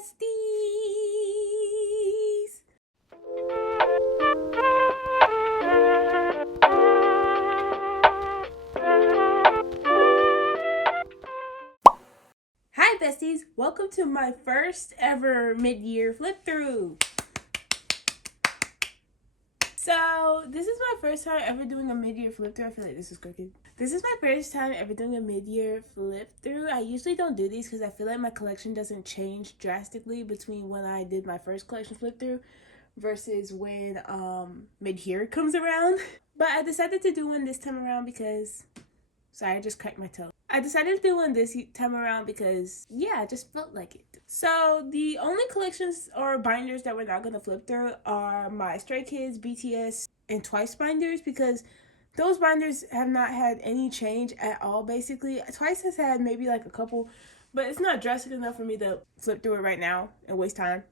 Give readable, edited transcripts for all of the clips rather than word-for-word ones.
besties. Hi besties, welcome to my first ever mid-year flip through. So this is my first time ever doing a mid-year flip through. I feel like this is crooked. This is my first time ever doing a mid-year flip through. I usually don't do these because I feel like my collection doesn't change drastically between when I did my first collection flip through versus when mid-year comes around. But I decided to do one this time around because, sorry, I just cracked my toe. I decided to do one this time around because, yeah, I just felt like it. So the only collections or binders that we're not going to flip through are my Stray Kids, BTS, and Twice binders because those binders have not had any change at all, basically. Twice has had maybe like a couple, but it's not drastic enough for me to flip through it right now and waste time.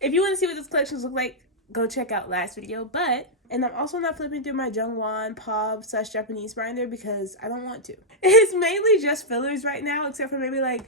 If you want to see what those collections look like, go check out last video. And I'm also not flipping through my Jungwon pop / Japanese binder because I don't want to. It's mainly just fillers right now, except for maybe like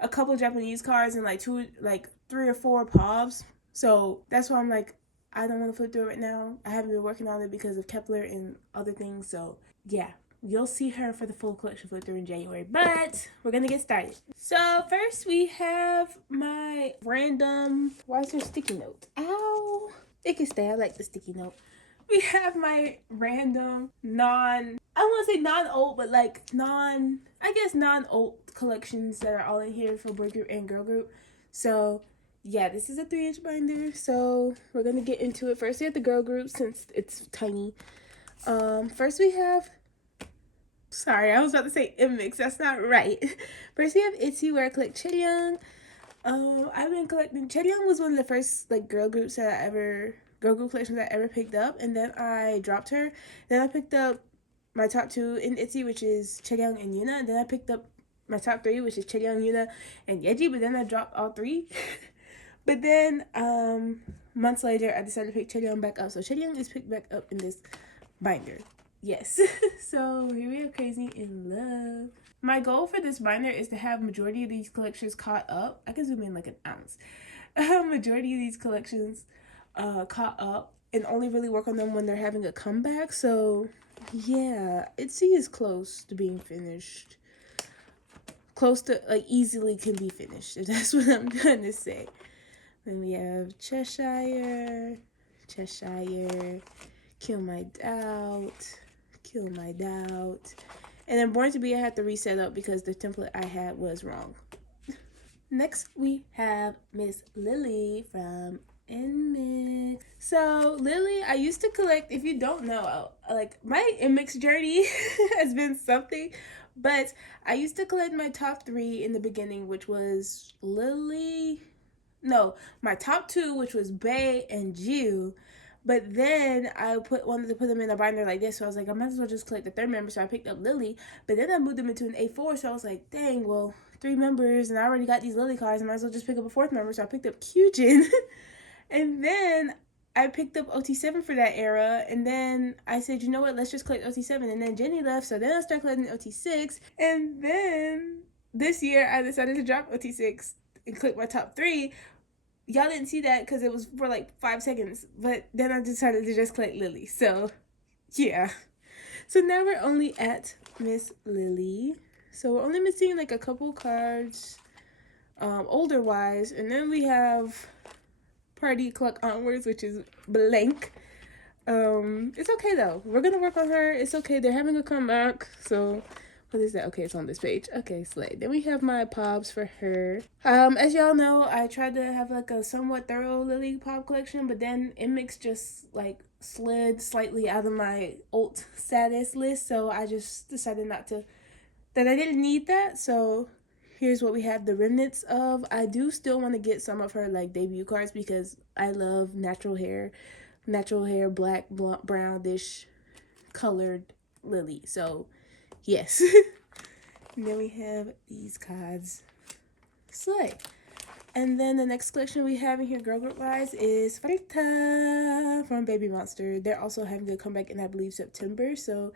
a couple Japanese cards and like 3 or 4 POVs. So that's why I'm like, I don't want to flip through it right now. I haven't been working on it because of kep1er and other things. So yeah, you'll see her for the full collection flip through in January. But we're gonna get started. So first we have my random, why is there a sticky note? Ow! It can stay, I like the sticky note. We have my random I want to say non-old, but like non-old collections that are all in here for boy group and girl group. So yeah, this is a 3-inch binder. So we're going to get into it. First we have the girl group since it's tiny. First we have, sorry, I was about to say nmixx. That's not right. First we have itzy, where I collect suhyeon. I've been collecting, suhyeon was one of the first like girl group collections I ever picked up, and then I dropped her. Then I picked up my top 2 in itzy, which is Chaeyoung and Yuna, and then I picked up my top 3, which is Chaeyoung, Yuna, and Yeji, but then I dropped all 3. But then months later I decided to pick Chaeyoung back up, so Chaeyoung is picked back up in this binder. Yes. So here we have Crazy in Love. My goal for this binder is to have majority of these collections caught up. I can zoom in like an ounce. Majority of these collections caught up and only really work on them when they're having a comeback. So yeah, itzy is close to being finished. Close to, like, easily can be finished, if that's what I'm trying to say. Then we have Cheshire, Kill My Doubt, and then Born to Be I had to reset up because the template I had was wrong. Next we have Miss Lily from nmixx. So Lily, I used to collect, if you don't know, like my nmixx journey has been something, but I used to collect my top 3 in the beginning, which was Lily, no, my top 2, which was Bae and Ju. But then I wanted to put them in a binder like this, so I was like, I might as well just collect the 3rd member, so I picked up Lily. But then I moved them into an A4, so I was like, dang, well, 3 members, and I already got these Lily cards, I might as well just pick up a 4th member, so I picked up Yujin. And then I picked up OT7 for that era, and then I said, you know what, let's just collect OT7, and then Jenny left, so then I started collecting OT6, and then this year I decided to drop OT6 and collect my top 3. Y'all didn't see that because it was for like 5 seconds, but then I decided to just collect Lily, so yeah. So now we're only at Miss Lily, so we're only missing like a couple cards, older wise, and then we have Party Clock Onwards, which is blank. It's okay though, we're gonna work on her. It's okay, they're having a comeback. So what is that? Okay, it's on this page. Okay, slay. Then we have my pops for her. As y'all know, I tried to have like a somewhat thorough Lily pop collection, but then nmixx just like slid slightly out of my alt status list, so I just decided that I didn't need that. So here's what we have the remnants of. I do still want to get some of her like debut cards because I love natural hair, black, brownish colored Lily. So yes. And then we have these cards. Slay. And then the next collection we have in here, girl group wise, is Farita from Baby Monster. They're also having a comeback in, I believe, September. So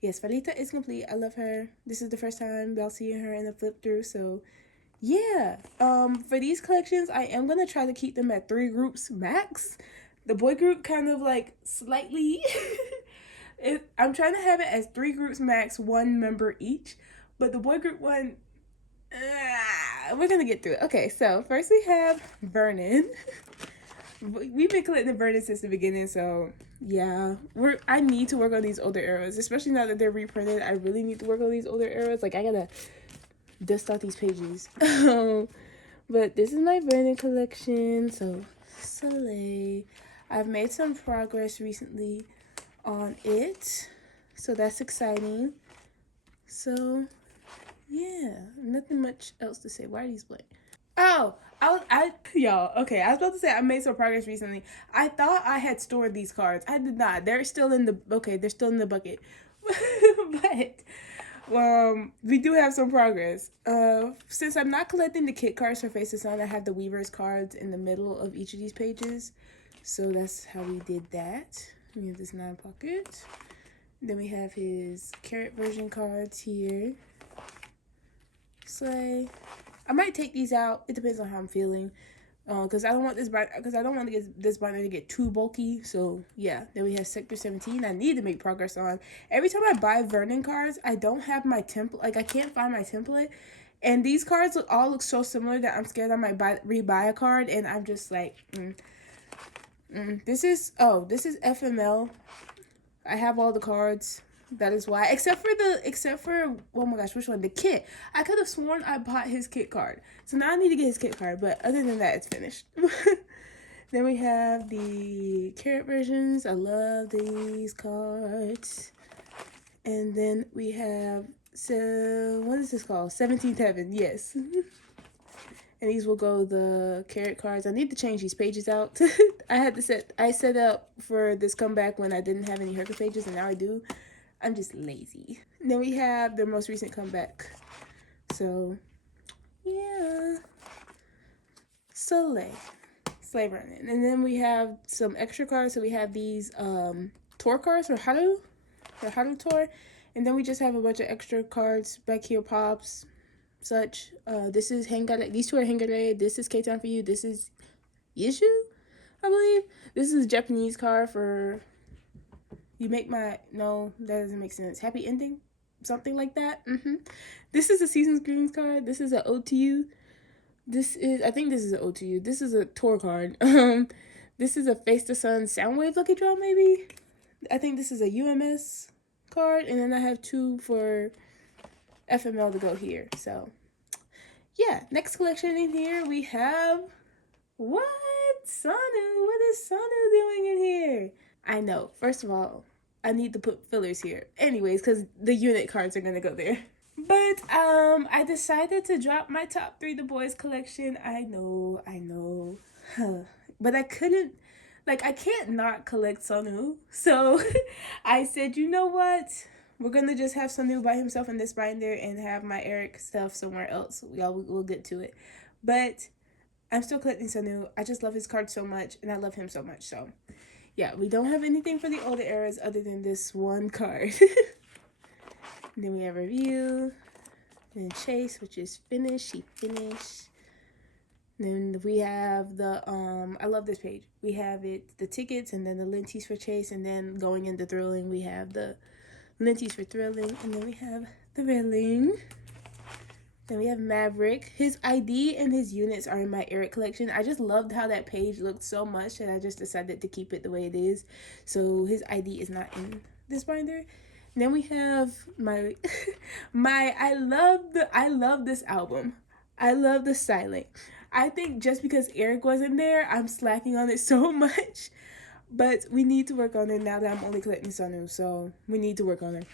yes, Farita is complete. I love her. This is the first time y'all see her in the flip through. So yeah, for these collections, I am gonna try to keep them at 3 groups max. The boy group kind of like slightly I'm trying to have it as 3 groups max, 1 member each. But the boy group one, we're gonna get through it. Okay, so first we have Vernon. We've been collecting Vernon since the beginning, so yeah, I need to work on these older eras, especially now that they're reprinted. I really need to work on these older eras. Like, I gotta dust out these pages. But this is my Vernon collection, so Soleil. I've made some progress recently on it, so that's exciting. So yeah, nothing much else to say. Why are these blank? Oh, y'all, okay, I was about to say I made some progress recently. I thought I had stored these cards. I did not. They're still in the, okay, they're still in the bucket. But we do have some progress. Since I'm not collecting the kit cards for Face the Sun, I have the Weaver's cards in the middle of each of these pages. So that's how we did that. We have this 9 pocket. Then we have his carrot version cards here. Slay. I might take these out. It depends on how I'm feeling. Because I don't want this binder to get too bulky. So yeah, then we have Sector 17. I need to make progress on. Every time I buy Vernon cards, I don't have my template. Like, I can't find my template. And these cards all look so similar that I'm scared I might rebuy a card. And I'm just like, This is FML. I have all the cards. That is why, except for oh my gosh, which one? The kit. I could have sworn I bought his kit card, so now I need to get his kit card. But other than that, it's finished. Then we have the carrot versions. I love these cards. And then we have, so what is this called? 17th Heaven. Yes. And these will go the carrot cards. I need to change these pages out. I set up for this comeback when I didn't have any Herca pages, and now I do. I'm just lazy. And then we have the most recent comeback. So, yeah. Soleil. Slave running. And then we have some extra cards. So we have these tour cards for Haru tour. And then we just have a bunch of extra cards back here, pops, such. This is Hengare. These 2 are Hengare. This is K-Town for you. This is Yushu, I believe. This is a Japanese card for you make my, no, that doesn't make sense. Happy ending? Something like that. This is a Season's Greetings card. This is an OTU. I think this is an OTU. This is a tour card. This is a Face the Sun Soundwave Lucky Draw, maybe? I think this is a UMS card. And then I have 2 for FML to go here. So, yeah. Next collection in here, we have, what? Sonu. What is Sonu doing in here? I know. First of all, I need to put fillers here. Anyways, because the unit cards are going to go there. But I decided to drop my top 3 The Boys collection. I know. But I couldn't, like, I can't not collect Sonu. So I said, you know what? We're going to just have Sonu by himself in this binder and have my Eric stuff somewhere else. We'll get to it. But I'm still collecting Sonu. I just love his card so much, and I love him so much. So yeah, we don't have anything for the older eras other than this one card. Then we have Review. Then Chase, which is finished. She finished. Then we have the, I love this page. We have the tickets, and then the linties for Chase, and then going into Thrilling, we have the linties for Thrilling, and then we have Thrilling. Then we have Maverick. His ID and his units are in my Eric collection. I just loved how that page looked so much that I just decided to keep it the way it is. So his ID is not in this binder. And then we have my I love this album. I love the styling. I think just because Eric wasn't there, I'm slacking on it so much. But we need to work on it now that I'm only collecting Sonu. So we need to work on it.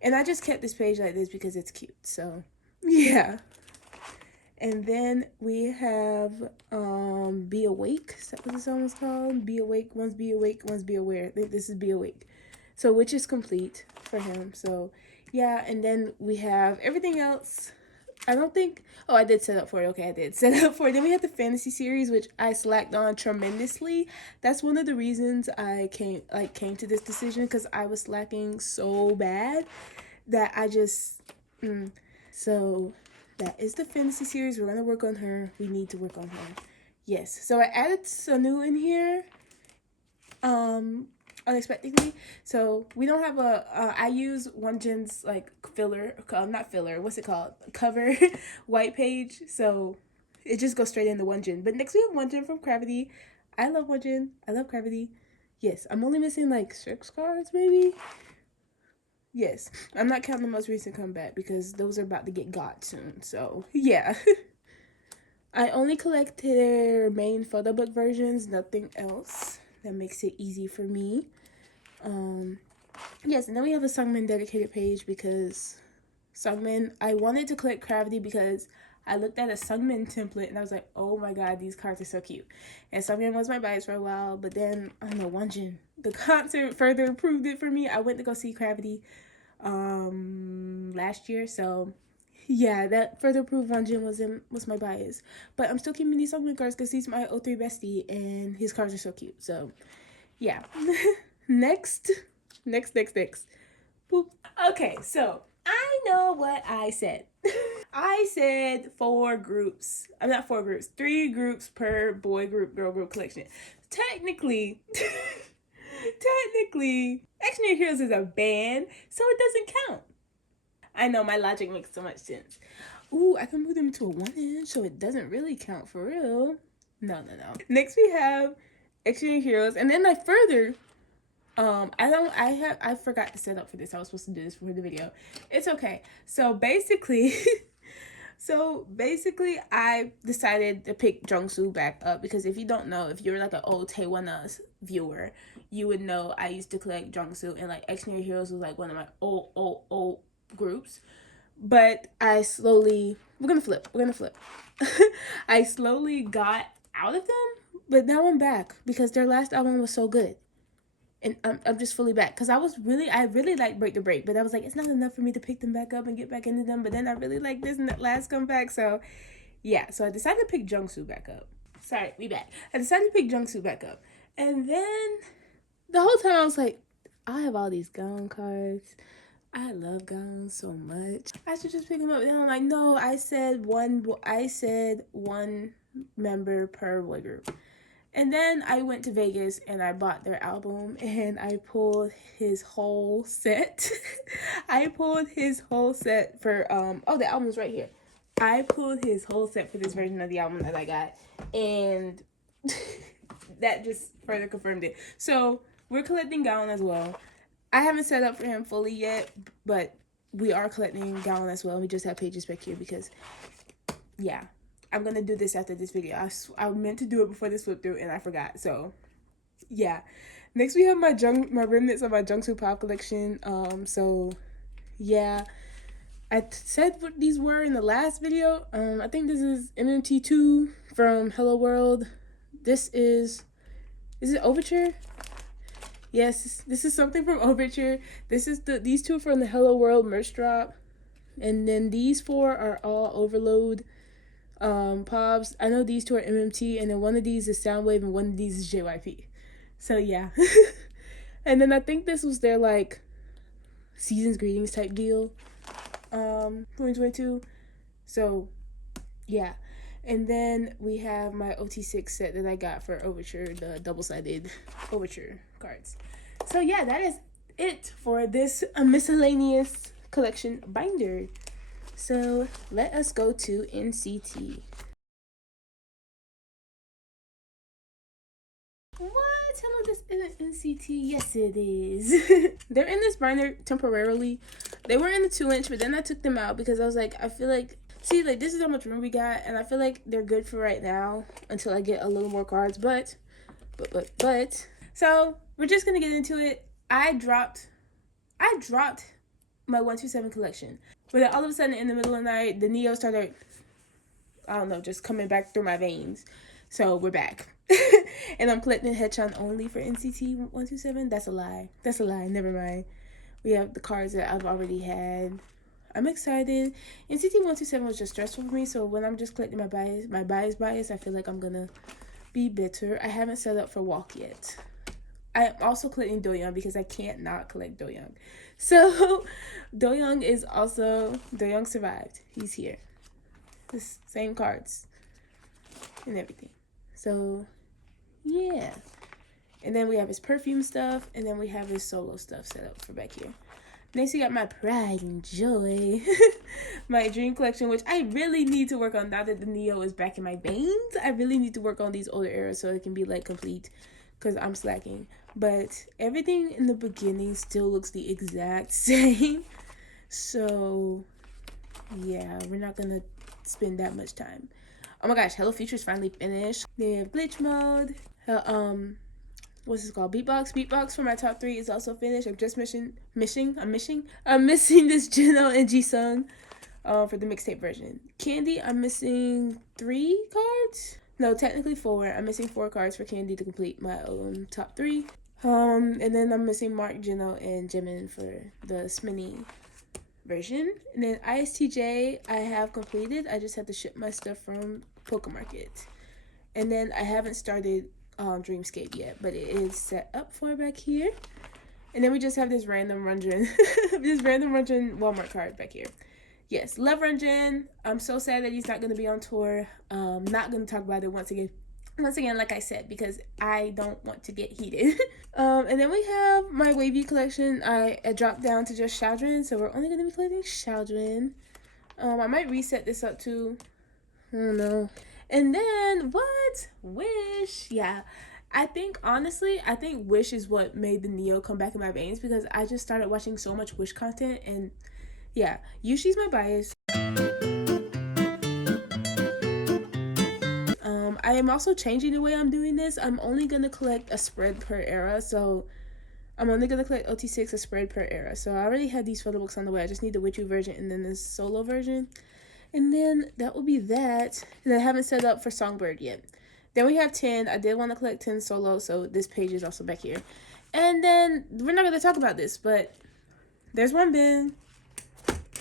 And I just kept this page like this because it's cute. So yeah. And then we have Be Awake. Is that what the song was called? Be Awake, once be awake, once be aware. I think this is Be Awake. So which is complete for him. So yeah, and then we have everything else. I don't think, oh, I did set up for it. Okay, I did set up for it. Then we had the fantasy series, which I slacked on tremendously. That's one of the reasons I came to this decision, because I was slacking so bad that I just, so That is the fantasy series. We're gonna work on her. We need to work on her. Yes. So I added Sanu in here. Unexpectedly. So we don't have I use Yeonjun's like filler, not filler, what's it called? Cover white page. So it just goes straight into Yeonjun. But next we have Yeonjun from Cravity. I love Yeonjun. I love Cravity. Yes, I'm only missing like 6 cards maybe. Yes, I'm not counting the most recent comeback because those are about to get got soon. So yeah. I only collect their main photo book versions, nothing else. That makes it easy for me. Yes, and then we have a Sungmin dedicated page because Sungmin, I wanted to collect Cravity because I looked at a Sungmin template and I was like, oh my god, these cards are so cute. And Sungmin was my bias for a while, but then, I don't know, Yeonjun, the concert further proved it for me. I went to go see Cravity last year, so yeah, that further proved Yeonjun was my bias. But I'm still keeping these Sungmin cards because he's my 03 bestie and his cards are so cute. So yeah. Next. Boop. Okay, so I know what I said. I said 4 groups. I'm not 4 groups. 3 groups per boy group, girl group collection. Technically, xdinary Heroes is a band, so it doesn't count. I know my logic makes so much sense. Ooh, I can move them to a 1-inch, so it doesn't really count for real. No. Next we have xdinary Heroes, and then I further. I forgot to set up for this. I was supposed to do this for the video. It's okay. So basically, I decided to pick Jungsu back up because if you don't know, if you're like an old Tayla viewer, you would know I used to collect Jungsu and like xdinary Heroes was like one of my old groups. But we're gonna flip. I slowly got out of them, but now I'm back because their last album was so good. And I'm just fully back because I really like Break the Break, but I was like, it's not enough for me to pick them back up and get back into them. But then I really like this and that last comeback. So yeah, so I decided to pick Jungsu back up. Sorry, we back. I decided to pick Jungsu back up. And then the whole time I was like, I have all these gown cards. I love gowns so much. I should just pick them up. And I'm like, no, I said one member per boy group. And then I went to Vegas and I bought their album and I pulled his whole set. I pulled his whole set for, the album's right here. I pulled his whole set for this version of the album that I got. And that just further confirmed it. So we're collecting Gown as well. I haven't set up for him fully yet, but we are collecting Gown as well. We just have pages back here because, yeah. I'm gonna do this after this video. I meant to do it before this flip through and I forgot. So yeah. Next we have my remnants of my Jungsu Pop collection. So yeah. I said what these were in the last video. I think this is MMT2 from Hello World. Is it Overture? Yes, this is something from Overture. These 2 from the Hello World merch drop. And then these 4 are all Overload pops. I know these 2 are MMT, and then one of these is Soundwave and one of these is JYP. So yeah. And then I think this was their like season's greetings type deal. 2022. So yeah. And then we have my OT6 set that I got for Overture, the double-sided Overture cards. So yeah, that is it for this miscellaneous collection binder. So let us go to NCT. What? Tell me this isn't NCT. Yes, it is. They're in this binder temporarily. They were in the 2-inch, but then I took them out because I was like, I feel like, see, like this is how much room we got, and I feel like they're good for right now until I get a little more cards. But, so we're just gonna get into it. I dropped my 127 collection. But then all of a sudden in the middle of the night, the Neo started, I don't know, just coming back through my veins. So we're back. And I'm collecting haechan only for NCT 127. That's a lie. Never mind. We have the cards that I've already had. I'm excited. NCT 127 was just stressful for me. So when I'm just collecting my bias, I feel like I'm going to be bitter. I haven't set up for Walk yet. I am also collecting Doyoung because I can't not collect Doyoung. So Doyoung survived. He's here. This same cards and everything. So yeah. And then we have his perfume stuff, and then we have his solo stuff set up for back here. Next, we got my pride and joy, my dream collection, which I really need to work on now that the Neo is back in my veins. I really need to work on these older eras so it can be like complete, because I'm slacking. But everything in the beginning still looks the exact same. So yeah, we're not gonna spend that much time. Oh my gosh, Hello Future is finally finished. They have glitch mode. What's this called? Beatbox for my top 3 is also finished. I'm just missing this Jino and Jisung for the mixtape version. Candy, I'm missing 3 cards. No, technically 4. I'm missing 4 cards for Candy to complete my top 3. And then I'm missing Mark, Jino, and Jimin for the Sminny version. And then ISTJ I have completed. I just have to ship my stuff from Poke Market. And then I haven't started Dreamscape yet, but it is set up for back here. And then we just have this random Runjin Walmart card back here. Yes, love Runjin. I'm so sad that he's not going to be on tour. Not going to talk about it once again, like I said, because I don't want to get heated. And then we have my wavy collection. I dropped down to just Xiaojun, so we're only going to be collecting Xiaojun. I might reset this up too. I don't know. And then what? Wish. Yeah. I think Wish is what made the Neo come back in my veins, because I just started watching so much Wish content, and yeah, Yushi's my bias. I am also changing the way I'm doing this. I'm only gonna collect a spread per era, so I'm only gonna collect OT6 a spread per era. So I already had these photo books on the way. I just need the Witchu version and then this solo version. And then that will be that. And I haven't set up for Songbird yet. Then we have 10. I did want to collect 10 solo, so this page is also back here. And then we're not going to talk about this, but there's one bin.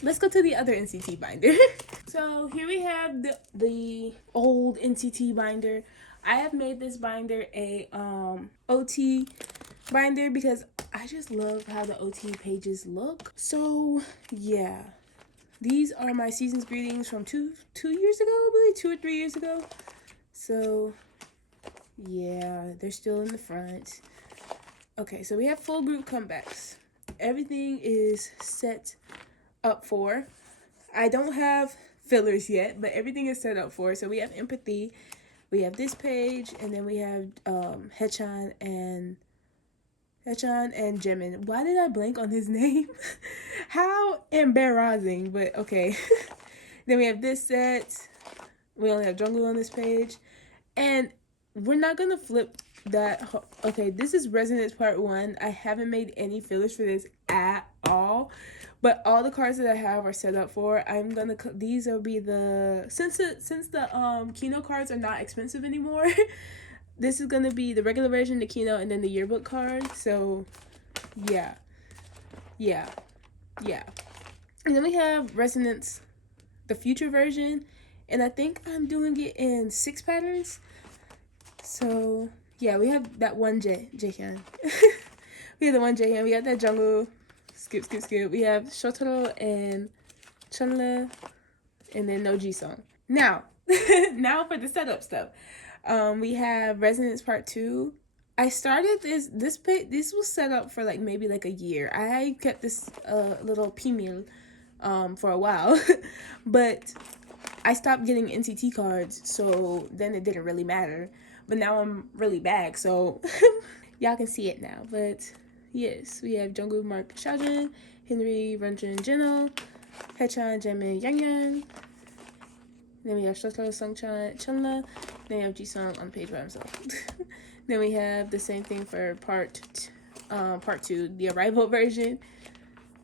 Let's go to the other NCT binder. So here we have the old NCT binder. I have made this binder a OT binder because I just love how the OT pages look. So yeah. These are my season's greetings from two years ago, I believe, 2 or 3 years ago. So, yeah, they're still in the front. Okay, so we have full group comebacks. Everything is set up for. I don't have fillers yet, but everything is set up for. So we have empathy, we have this page, and then we have haechan and Jimin. Why did I blank on his name? How embarrassing, but okay. Then we have this set. We only have Jungwon on this page. And we're not going to flip that. Okay, this is Resonance Part 1. I haven't made any fillers for this at all. But all the cards that I have are set up for. I'm going to... These will be the... Since the Kino cards are not expensive anymore... This is going to be the regular version, the Kino, and then the yearbook card. So, yeah. And then we have Resonance, the future version. And I think I'm doing it in 6 patterns. So, yeah, we have that one jaehee. We have the one jaehee. We got that Jungwon. Skip. We have Shotaro and Chunla. And then no G-song. Now for the setup stuff. We have Resonance Part 2. I started this was set up for maybe a year. I kept this little P-meal for a while, but I stopped getting NCT cards, so then it didn't really matter. But now I'm really back, so y'all can see it now. But yes, we have Jungkook, Mark, Xiaojun, Henry, Renjun, Jino, haechan, Jimin, Yeonjun. Then we have Shotaro, Sungchan, Chunla. Then we have Jisung on the page by himself. Then we have the same thing for part 2, the Arrival version.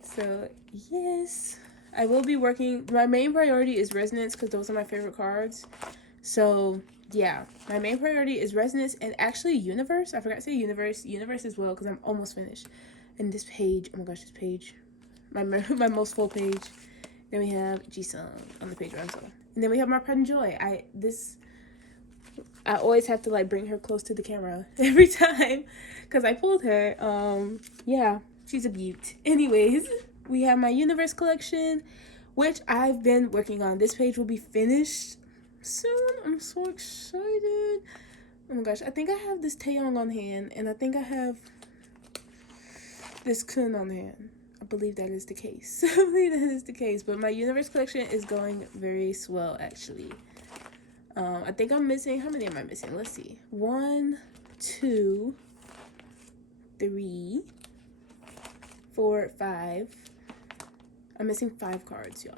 So yes, I will be working. My main priority is Resonance because those are my favorite cards. So yeah, my main priority is Resonance and actually Universe. I forgot to say Universe as well because I'm almost finished. And this page, oh my gosh, this page, my most full page. Then we have Jisung on the page by himself. And then we have my pride and joy. I always have to bring her close to the camera every time because I pulled her. Yeah, she's a beaut. Anyways, we have my Universe collection, which I've been working on. This page will be finished soon. I'm so excited. Oh my gosh, I think I have this Taeyong on hand, and I think I have this Kun on hand. I believe that is the case. I believe that is the case. But my universe collection is going very swell, actually. I think I'm missing, how many am I missing? Let's see. 1, 2, 3, 4, 5. I'm missing 5 cards, y'all.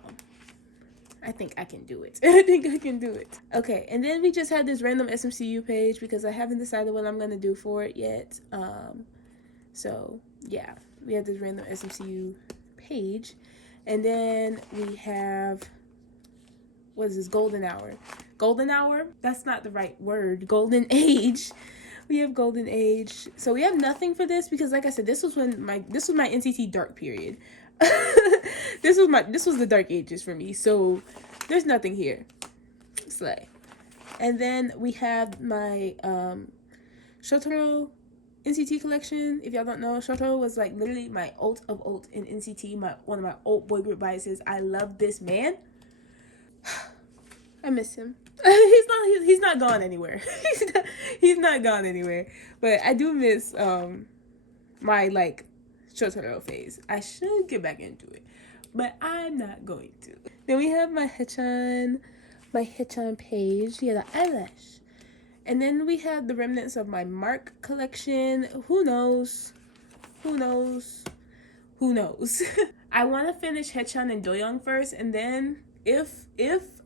I think I can do it. I think I can do it. Okay, and then we just had this random SMCU page because I haven't decided what I'm going to do for it yet. So, yeah, we have this random SMCU page. And then we have, what is this, Golden Hour. Golden Hour? That's not the right word. Golden Age. We have Golden Age. So we have nothing for this because, like I said, this was my NCT dark period. This was the dark ages for me, so there's nothing here. Slay. And then we have my Shotaro NCT collection. If y'all don't know, Shotaro was like literally my ult of ult in NCT, one of my ult boy group biases. I love this man. I miss him. He's not gone anywhere. he's not gone anywhere. But I do miss my like Shotaro phase. I should get back into it, but I'm not going to. Then we have my haechan page. Yeah, the eyelash. And then we have the remnants of my Mark collection. Who knows? Who knows? Who knows? I want to finish haechan and Doyoung first, and then if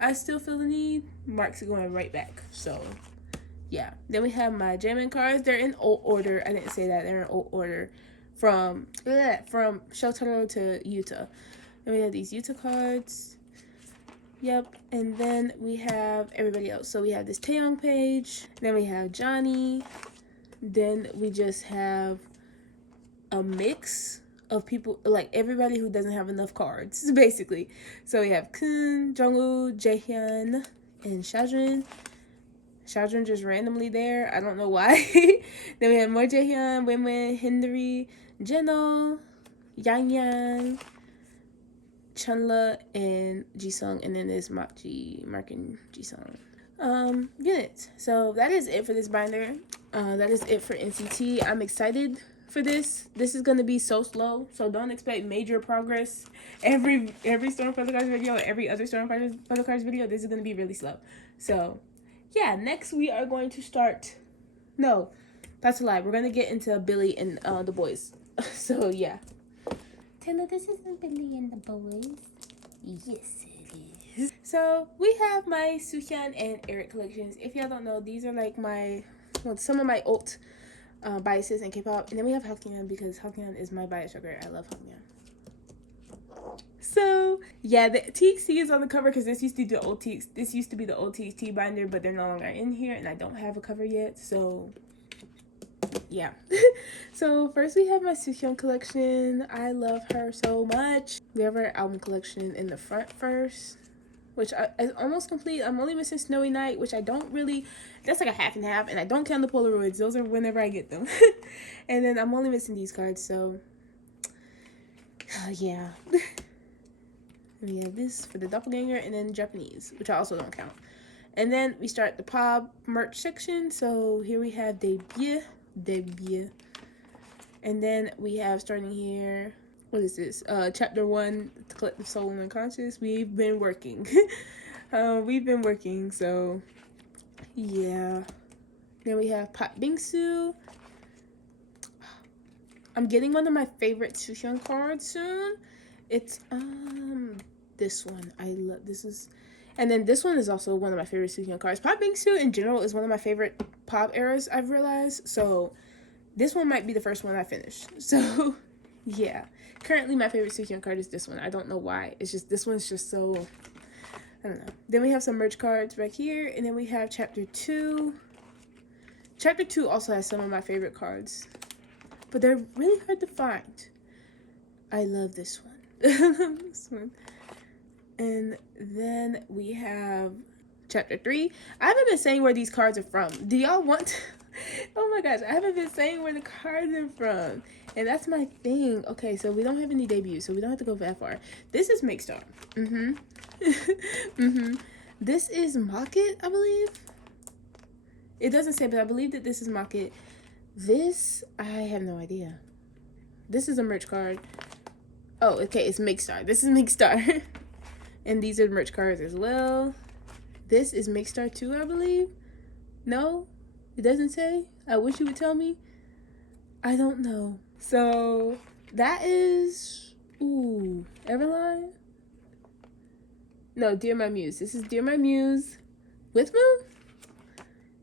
I still feel the need, Mark's going right back. So yeah. Then we have my Jaehee cards. They're in old order. I didn't say that. They're in old order from Shotaro to Yuta. And we have these Yuta cards. Yep. And then we have everybody else. So we have this Taeyong page. Then we have Johnny. Then we just have a mix of people, like everybody who doesn't have enough cards, basically. So we have Kun, Jungwoo, Jaehee, and Shajun. Shajun just randomly there. I don't know why. Then we have more Jaehee, Baemon, Hindari, Jeno, Yang, Chunla, and Jisung. And then there's Mark and Jisung. Units. So that is it for this binder. That is it for NCT. I'm excited for this. This is going to be so slow, so don't expect major progress every Storm Photocards video or every other Storm Photocards video. This is going to be really slow. So yeah, next we are going to start, no, that's a lie, we're going to get into Billlie and the boys. So yeah. Tayla, this isn't Billlie and the boys. Yes it is. So we have my Suhyeon and Eric collections. If y'all don't know, these are like some of my ult biases in K-pop. And then we have haechan because haechan is my bias sugar. I love haechan. So yeah, the TXT is on the cover because this used to be the old TXT binder, but they're no longer in here, and I don't have a cover yet. So yeah. So first we have my Suhyeon collection. I love her so much. We have her album collection in the front first, which is almost complete. I'm only missing Snowy Night, which I don't really, that's like a half and half, and I don't count the Polaroids. Those are whenever I get them. And then I'm only missing these cards, so yeah. And we have this for the doppelganger, and then Japanese, which I also don't count. And then we start the pop merch section. So here we have debut. And then we have, starting here, what is this? Chapter 1, the collective soul and unconscious. We've been working. So yeah. Then we have Pat Bingsu. I'm getting one of my favorite Suhyeon cards soon. It's this one. I love this. And then this one is also one of my favorite Suhyeon cards. Pop Bingsu in general is one of my favorite pop eras, I've realized. So this one might be the first one I finish. So yeah. Currently my favorite Suhyeon card is this one. I don't know why. It's just, this one's just so, I don't know. Then we have some merch cards right here. And then we have Chapter 2. Chapter 2 also has some of my favorite cards, but they're really hard to find. I love this one. This one. And then we have Chapter 3. I haven't been saying where these cards are from. Do y'all want Oh my gosh, I haven't been saying where the cards are from. And that's my thing. Okay, so we don't have any debuts, so we don't have to go that far. This is Nmixx. This is Market, I believe. It doesn't say, but I believe that this is Market. This, I have no idea. This is a merch card. Oh, okay, it's Nmixx. This is Nmixx. And these are merch cards as well. This is Nmixx too, I believe. No, it doesn't say. I wish you would tell me. I don't know. So that is, ooh, Everline. No, Dear My Muse. This is Dear My Muse with Moon.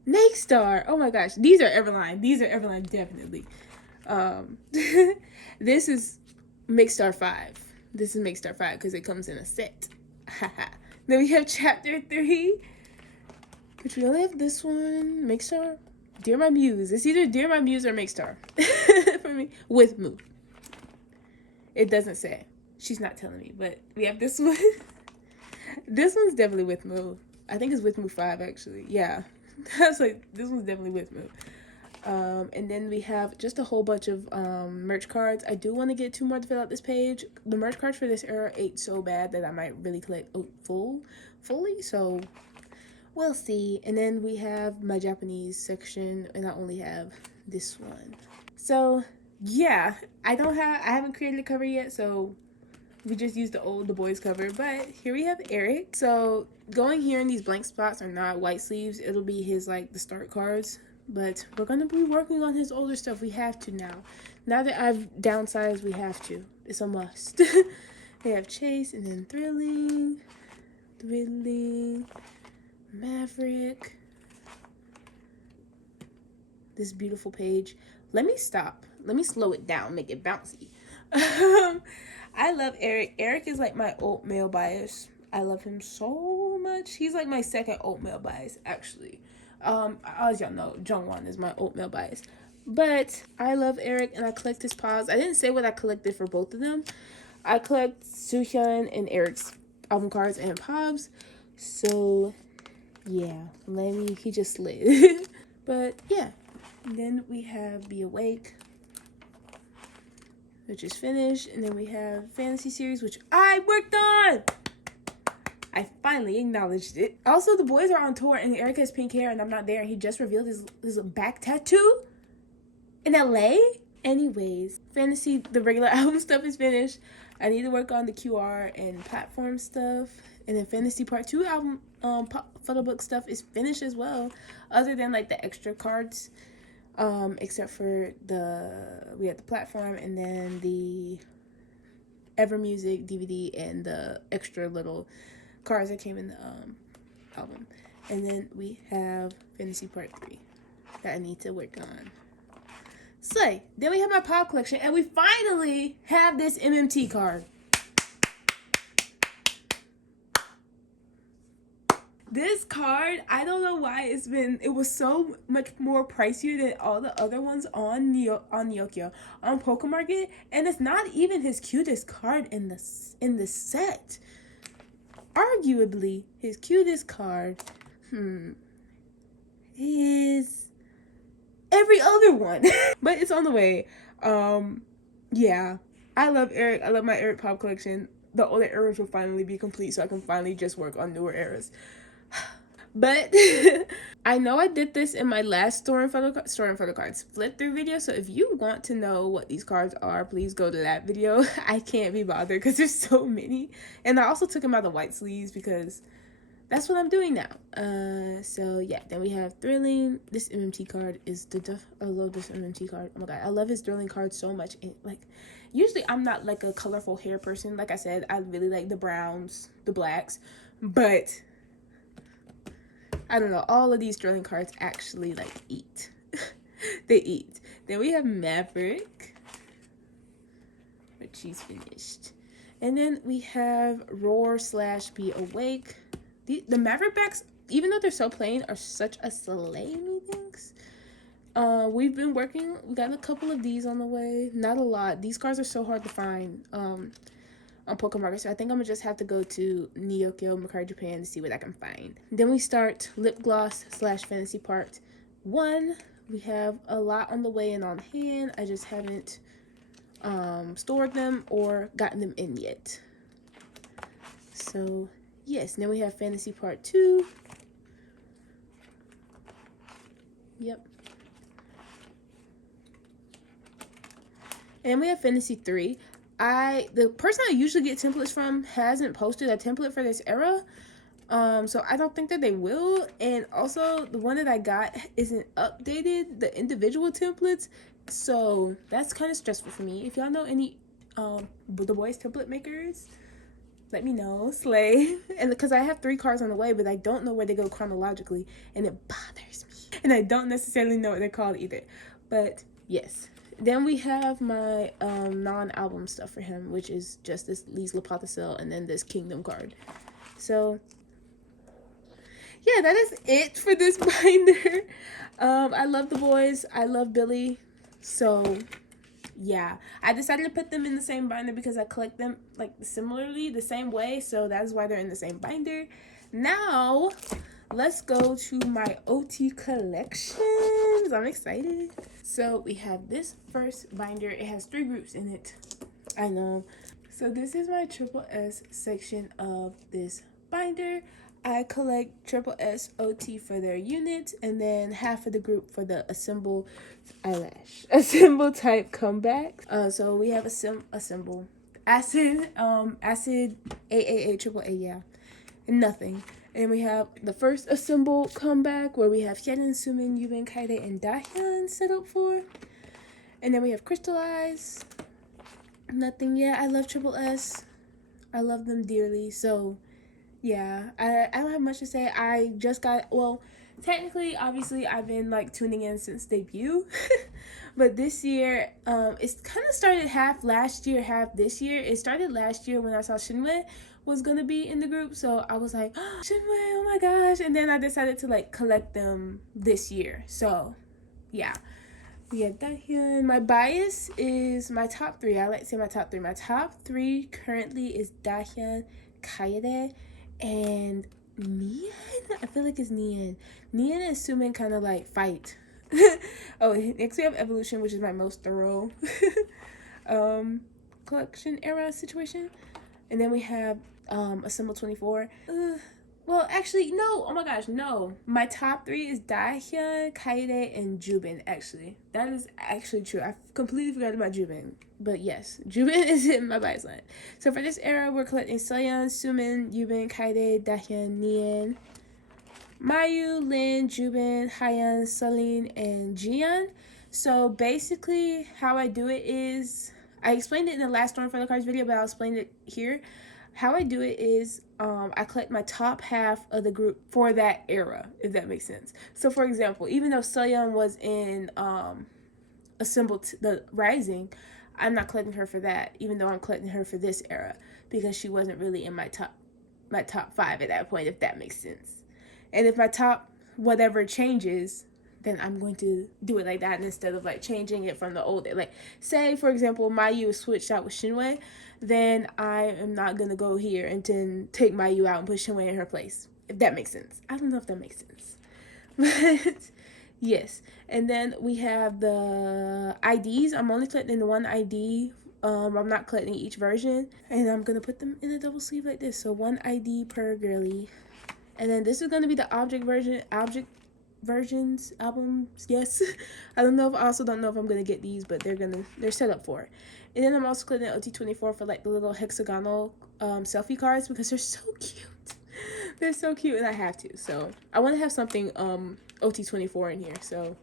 Nmixx. Oh my gosh, these are Everline. These are Everline definitely. This is Nmixx 5. This is Nmixx 5 because it comes in a set. Then we have chapter 3, which we only have this one. Nmixx. Dear My Muse. It's either Dear My Muse or Nmixx for me with Moo. It doesn't say. She's not telling me, but we have this one. This one's definitely with Moo. I think it's with Moo 5 actually. Yeah, that's like this one's definitely with Moo. And then we have just a whole bunch of merch cards. I do want to get 2 more to fill out this page. The merch cards for this era ate so bad that I might really collect fully. So we'll see. And then we have my Japanese section, and I only have this one. So yeah, I haven't created a cover yet, so we just used the boys cover. But here we have Eric. So going here in these blank spots are not white sleeves. It'll be his like the start cards. But we're going to be working on his older stuff. We have to now. Now that I've downsized, we have to. It's a must. They have Chase and then Thrilling, Maverick. This beautiful page. Let me stop. Let me slow it down, make it bouncy. I love Eric. Eric is like my alt male bias. I love him so much. He's like my second alt male bias, actually. As y'all know, Jungwon is my alt male bias. But I love Eric and I collect his pops. I didn't say what I collected for both of them. I collect Suhyeon and Eric's album cards and pops. So yeah, he just slid. But yeah. And then we have Be Awake, which is finished. And then we have Fantasy Series, which I worked on. I finally acknowledged it. Also, the boys are on tour and Eric has pink hair and I'm not there. He just revealed his back tattoo in LA. Anyways, Fantasy, the regular album stuff is finished. I need to work on the QR and platform stuff. And then Fantasy Part 2 album photo book stuff is finished as well. Other than like the extra cards. Except for we had the platform and then the Ever Music DVD and the extra little cards that came in the album. And then we have Fantasy Part 3 that I need to work on. So then we have my pop collection and we finally have this MMT card. This card, I don't know why it was so much more pricier than all the other ones on Nyokyo, on Pokemarket, and it's not even his cutest card in the set. Arguably, his cutest card, is every other one. But it's on the way. Yeah, I love Eric. I love my Eric pop collection. The older eras will finally be complete, so I can finally just work on newer eras. But I know I did this in my last store and photo cards flip through video, so if you want to know what these cards are, please go to that video. I can't be bothered because there's so many, and I also took them out of white sleeves because that's what I'm doing now. So yeah, then we have Thrilling. This MMT card is I love this MMT card. Oh my god, I love his Thrilling card so much. And like, usually I'm not like a colorful hair person. Like I said, I really like the browns, the blacks, but I don't know, all of these Thrilling cards actually like eat. They eat. Then we have Maverick, which she's finished. And then we have Roar / Be Awake. The Maverick backs, even though they're so plain, are such a slay, methinks. We've been working, we got a couple of these on the way. Not a lot. These cards are so hard to find on Pokemarket, so I think I'm gonna just have to go to Nyokyo, Mercari Japan to see what I can find. Then we start Lip Gloss / Fantasy Part 1, We have a lot on the way and on hand. I just haven't stored them or gotten them in yet. So yes, now we have fantasy part 2. Yep. And we have fantasy 3. The person I usually get templates from hasn't posted a template for this era. So I don't think that they will. And also the one that I got isn't updated, the individual templates. So that's kind of stressful for me. If y'all know any the boys template makers, let me know. Slay. And because I have 3 cards on the way, but I don't know where they go chronologically, and it bothers me. And I don't necessarily know what they're called either. But yes. Then we have my non-album stuff for him, which is just this Lee's Lapotacel and then this Kingdom card. So yeah, that is it for this binder. I love the boys. I love Billlie. So yeah, I decided to put them in the same binder because I collect them like similarly, the same way. So that's why they're in the same binder. Now let's go to my OT collections. I'm excited. So we have this first binder. It has 3 groups in it. I know. So this is my triple S section of this binder. I collect triple S OT for their units, and then half of the group for the assemble type comeback. So we have assemble acid AAA triple A, yeah, and nothing. And we have the first assemble comeback where we have Hyejin, Sumin, Yubin, Kaide, and Dahyun set up for. And then we have crystallize. Nothing. Yeah, I love triple S. I love them dearly. So yeah, I don't have much to say. I just got, well, technically, obviously, I've been like tuning in since debut. But this year, it's kind of started half last year, half this year. It started last year when I saw Shinwei was gonna be in the group, so I was like, oh, Shinwei, oh my gosh. And then I decided to like collect them this year. So yeah, we have that here. My bias is my top 3. I like to say my top 3. My top 3 currently is Dahyun, Kaede, and Nian. I feel like it's Nian. Nian and Sumin kind of like fight. Oh, next we have Evolution, which is my most thorough collection era situation. And then we have Assemble 24. Well, actually, no. Oh my gosh, no. My top 3 is Dahyun, Kaede, and Jubin, actually. That is actually true. I completely forgot about Jubin. But yes, Jubin is in my bias line. So for this era, we're collecting Suhyeon, Sumin, Yubin, Kaede, Dahyun, Nian, Mayu, Lin, Jubin, Haechan, Celine, and Jian. So basically, how I do it is, I explained it in the last Storm Photocards video, but I'll explain it here. How I do it is, I collect my top half of the group for that era, if that makes sense. So for example, even though Suhyeon was in the Rising, I'm not collecting her for that, even though I'm collecting her for this era, because she wasn't really in my top 5 at that point, if that makes sense. And if my top whatever changes, then I'm going to do it like that instead of like changing it from the old. Like, say for example, Mayu is switched out with Shinwei, then I am not gonna go here and then take Mayu out and put Shinwei in her place, if that makes sense. I don't know if that makes sense, but yes. And then we have the IDs. I'm only collecting the one ID. I'm not collecting each version, and I'm gonna put them in a double sleeve like this. So 1 ID per girly. And then this is gonna be the object versions albums. Yes. I also don't know if I'm gonna get these, but they're set up for it. And then I'm also collecting OT24 for like the little hexagonal selfie cards, because they're so cute. They're so cute, and I have to. So I want to have something OT24 in here. So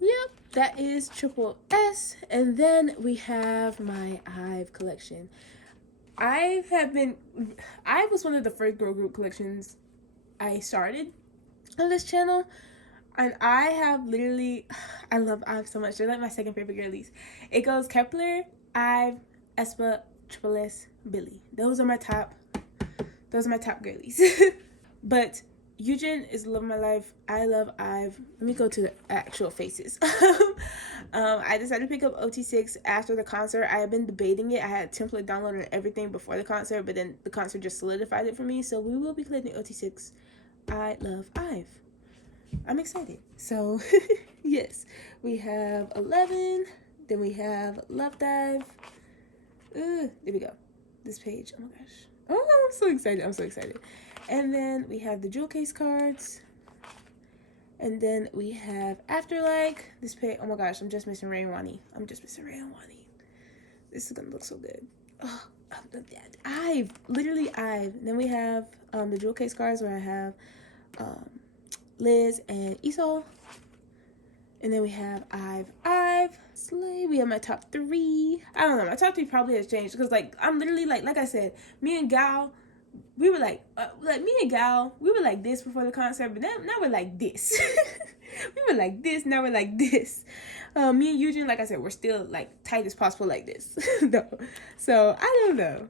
yep, that is triple S. And then we have my IVE collection. I was one of the first girl group collections I started on this channel, and I have literally, I love IVE so much. They're like my second favorite girlies. It goes kep1er, IVE, aespa, triple S, billlie. Those are my top girlies. But Yujin is the love of my life. I love IVE. Let me go to the actual faces. I decided to pick up OT6 after the concert. I have been debating it. I had a template downloaded and everything before the concert, but then the concert just solidified it for me. So we will be collecting OT6. I love IVE. I'm excited. So yes, we have 11, then we have Love Dive. There we go. This page. Oh my gosh. Oh, I'm so excited. I'm so excited. And then we have the jewel case cards. And then we have Afterlike. This page. Oh my gosh, I'm just missing Ray and Wani. I'm just missing Ray and Wani. This is gonna look so good. Oh, I've literally I've. Then we have the jewel case cards where I have Liz and Esol. And then we have I've, Slay. We have my top 3. I don't know. My top 3 probably has changed because like I'm literally like I said, me and Gal, we were like me and Gal, we were like this before the concert, but now we're like this. We were like this, now we're like this. Me and Yujin, like I said, we're still like tight as possible like this. No. So I don't know.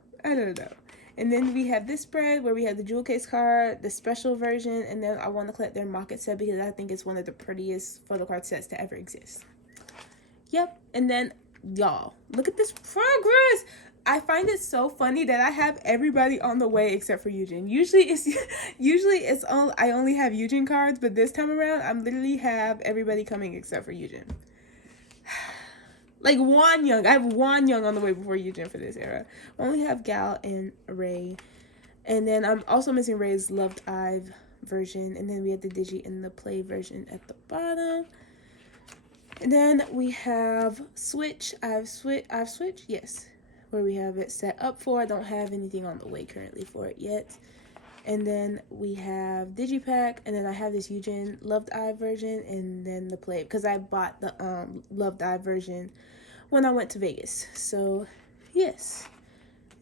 And then we have this spread where we have the jewel case card, the special version, and then I want to collect their market set because I think it's one of the prettiest photo card sets to ever exist. Yep. And then y'all, look at this progress. I find it so funny that I have everybody on the way except for Yujin. Usually it's I only have Yujin cards, but this time around I literally have everybody coming except for Yujin. Like Wonyoung. I have Wonyoung on the way before Yujin for this era. I only have Gal and Ray. And then I'm also missing Ray's Loved Ive version. And then we have the Digi and the Play version at the bottom. And then we have Switch. I've Switch, yes. Where we have it set up for. I don't have anything on the way currently for it yet. And then we have Digipack, and then I have this Yujin Loved Ive version, and then the Play, because I bought the Loved Ive version when I went to Vegas. So, yes.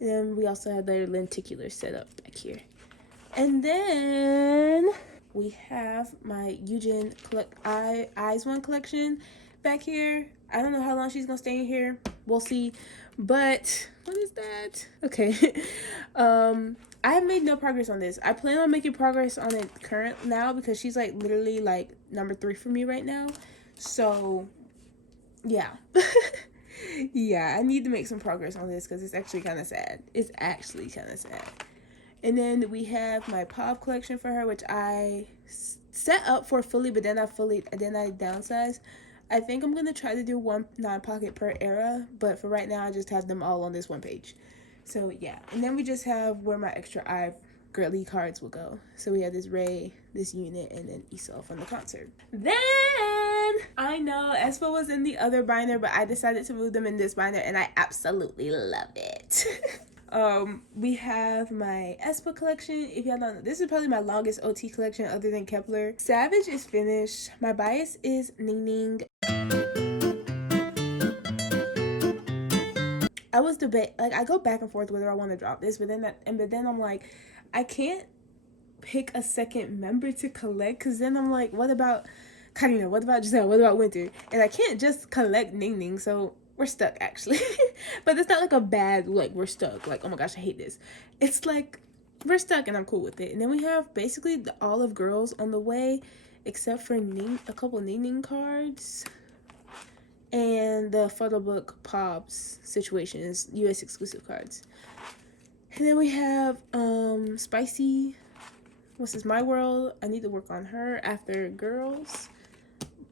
And then we also have their lenticular setup back here. And then we have my Yujin Eyes One collection back here. I don't know how long she's gonna stay in here. We'll see. But what is that? Okay. I have made no progress on this. I plan on making progress on it now because she's like literally like number 3 for me right now. So yeah. Yeah, I need to make some progress on this because it's actually kind of sad. It's actually kind of sad. And then we have my pop collection for her, which I set up for fully, but then I downsized. I think I'm gonna try to do 1 9-pocket per era, but for right now I just have them all on this one page. So yeah, and then we just have where my extra Ive girly cards will go. So we have this Ray, this unit, and then Esol from the concert. Then I know aespa was in the other binder, but I decided to move them in this binder, and I absolutely love it. We have my aespa collection. If y'all don't know, this is probably my longest OT collection other than kep1er. Savage is finished. My bias is Ningning. I was I go back and forth whether I want to drop this, but then I'm like, I can't pick a second member to collect, because then I'm like, what about Karina? What about Giselle? What about Winter? And I can't just collect Ningning, so we're stuck actually. But it's not like a bad, like we're stuck, like oh my gosh I hate this. It's like we're stuck and I'm cool with it. And then we have basically the Olive Girls on the way, except for a couple Ningning cards. And the photo book Pops situations, US exclusive cards. And then we have Spicy. What's this? My World. I need to work on her after Girls.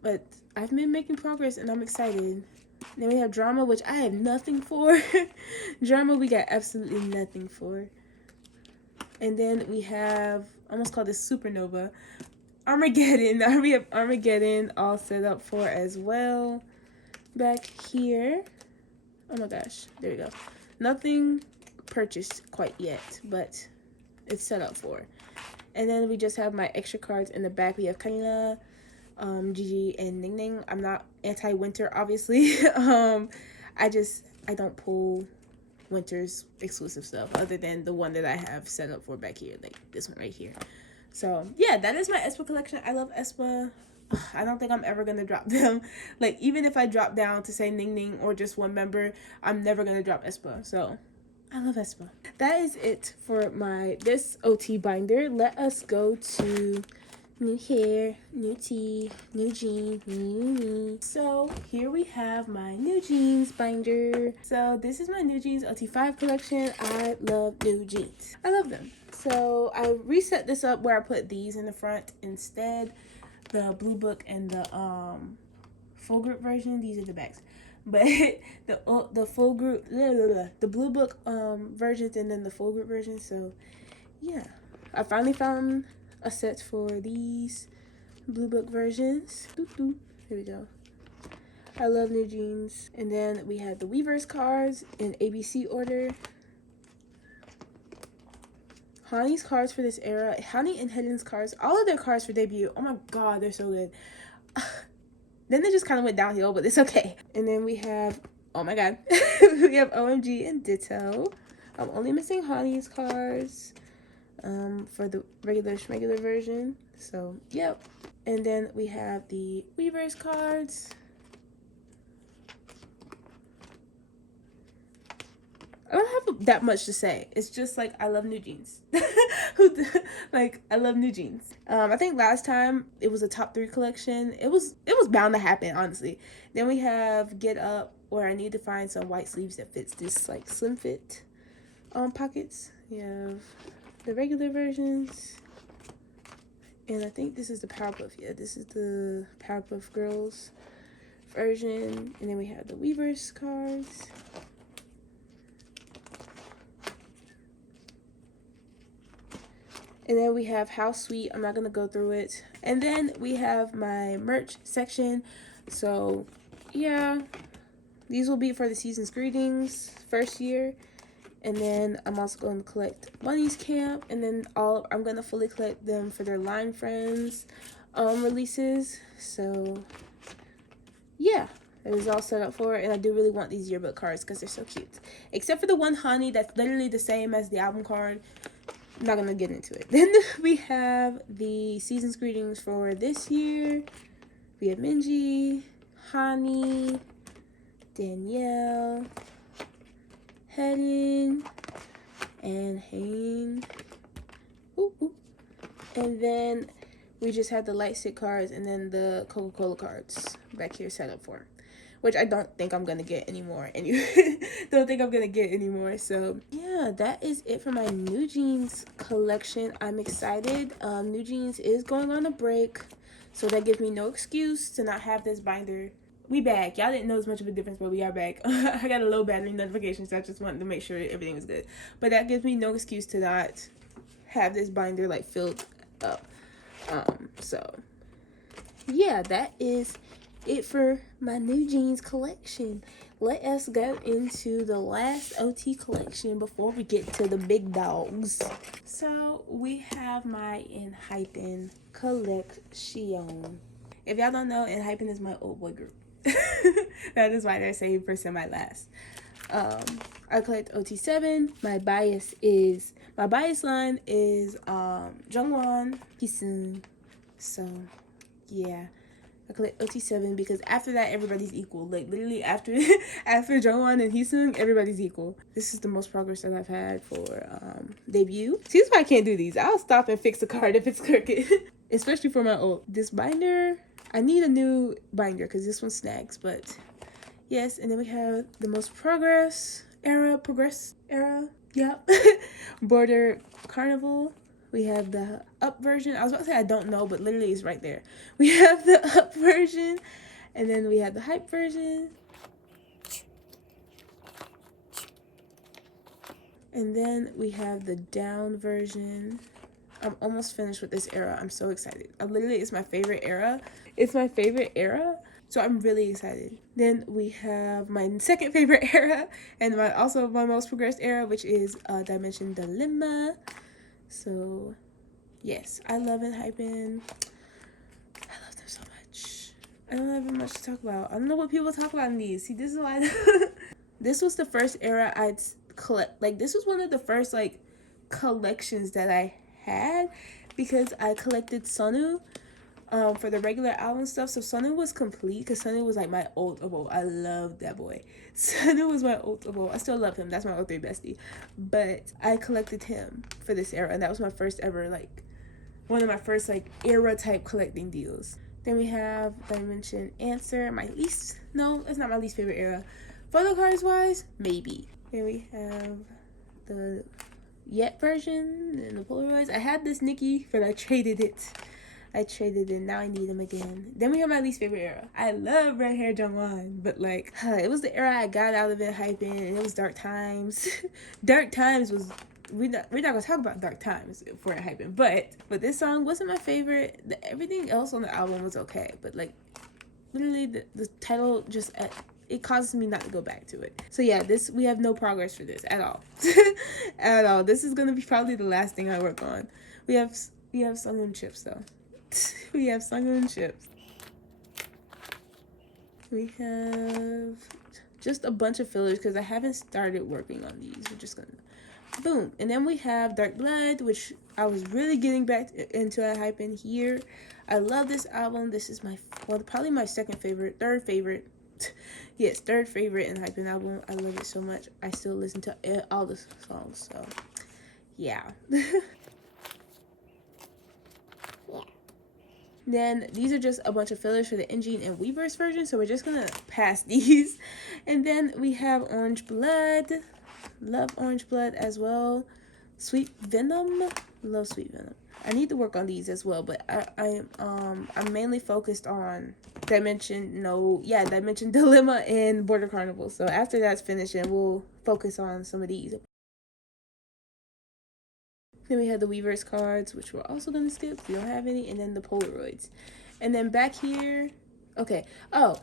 But I've been making progress and I'm excited. And then we have Drama, which I have nothing for. Drama we got absolutely nothing for. And then we have, I almost called this Supernova, Armageddon. We have Armageddon all set up for as well. Back here, oh my gosh, there we go. Nothing purchased quite yet, but it's set up for. And then we just have my extra cards in the back. We have Karina, Gigi, and Ningning. I'm not anti-winter, obviously. I don't pull winter's exclusive stuff other than the one that I have set up for back here, like this one right here. So yeah, that is my aespa collection. I love aespa. I don't think I'm ever gonna drop them. Like even if I drop down to say Ningning or just one member, I'm never gonna drop aespa. So I love aespa. That is it for this OT binder. Let us go to new hair, new tea, new jeans, new me. So here we have my new jeans binder. So this is my new jeans OT5 collection. I love new jeans. I love them. So I reset this up where I put these in the front instead. the blue book and the full group version. These are the backs, but the full group, the blue book versions, and then the full group version. So yeah, I finally found a set for these blue book versions. Here we go. I love NewJeans. And then we have the Weverse cards in ABC order. Hani's cards for this era. Hani and Hidden's cards. All of their cards for debut. Oh my god, they're so good. Then they just kind of went downhill, but it's okay. And then we have, oh my god. We have OMG and Ditto. I'm only missing Hani's cards for the regular version. So, yep. And then we have the Weverse cards. I don't have that much to say. It's just like I love NewJeans. Like I love NewJeans. I think last time it was a top 3 collection. It was bound to happen, honestly. Then we have Get Up, where I need to find some white sleeves that fits this like slim fit pockets. We have the regular versions. And I think this is the Powerpuff. Yeah, this is the Powerpuff Girls version. And then we have the Weverse cards. And then we have How Sweet. I'm not going to go through it. And then we have my merch section. So, yeah. These will be for the season's greetings, first year. And then I'm also going to collect Bunny's Camp. And then I'm going to fully collect them for their Line Friends releases. So, yeah. It was all set up for it. And I do really want these yearbook cards because they're so cute. Except for the one Hani that's literally the same as the album card. I'm not gonna get into it. Then we have the season's greetings for this year. We have Minji, Hani, Danielle, Hedin, and Haechan. And then we just have the light stick cards and then the Coca-Cola cards back here set up for. Which I don't think I'm gonna get anymore. So yeah, that is it for my NewJeans collection. I'm excited. NewJeans is going on a break, so that gives me no excuse to not have this binder. We back. Y'all didn't know as much of a difference, but we are back. I got a low battery notification, so I just wanted to make sure everything was good. But that gives me no excuse to not have this binder like filled up. So yeah, that is it for my NewJeans collection. Let us go into the last OT collection before we get to the big dogs. So we have my enhypen collection. If y'all don't know, enhypen is my old boy group. That is why they're saved for semi-last. I collect OT7. My bias line is Jungwon, Hisun. So yeah. I collect OT7 because after that everybody's equal. Like literally after Jungwon and Hisun, everybody's equal. This is the most progress that I've had for debut. See, that's why I can't do these. I'll stop and fix a card if it's crooked. Especially for my old. This binder, I need a new binder because this one snags. But yes, and then we have the most progress era. Yep. Border Carnival. We have the up version. I was about to say I don't know, but literally it's right there. We have the up version, and then we have the hype version. And then we have the down version. I'm almost finished with this era. I'm so excited. It's my favorite era. So I'm really excited. Then we have my second favorite era, and also my most progressed era, which is Dimension Dilemma. So, yes, I love enhypen. I love them so much. I don't have much to talk about. I don't know what people talk about in these. See, this is why. This was the first era I'd collect. Like, this was one of the first, like, collections that I had because I collected Sonu for the regular album stuff. So Sonu was complete because Sonu was like my old abo. I loved that boy. Sonu was my old abo. I still love him. That's my 03 bestie. But I collected him for this era, and that was my first ever, like, one of my first, like, era type collecting deals. Then we have Dimension Answer. It's not my least favorite era. Photo cards wise, maybe. Then we have the Yet version and the Polaroids. I had this Nikki, but I traded it. I traded in. Now I need them again. Then we have my least favorite era. I love red hair Jungwon, but like, it was the era I got out of enhypen, and it was dark times. Dark times was, we're not gonna talk about dark times for enhypen, but this song wasn't my favorite. Everything else on the album was okay, but like, literally the title just it causes me not to go back to it. So yeah, we have no progress for this at all. At all. This is gonna be probably the last thing I work on. We have Sungwoon chips though. We have Sungwoon chips. We have just a bunch of fillers because I haven't started working on these. We're just gonna boom. And then we have Dark Blood, which I was really getting back into enhypen here. I love this album. This is probably my third favorite. Yes, third favorite enhypen album. I love it so much. I still listen to all the songs, so yeah. Then these are just a bunch of fillers for the Enjin and Weverse version, so we're just gonna pass these. And then we have Orange Blood. Love Orange Blood as well. Sweet Venom. Love Sweet Venom. I need to work on these as well, but I'm mainly focused on Dimension Dilemma and Border Carnival. So after that's finished, then we'll focus on some of these. Then we have the Weverse cards, which we're also going to skip. We don't have any. And then the Polaroids. And then back here, okay. Oh,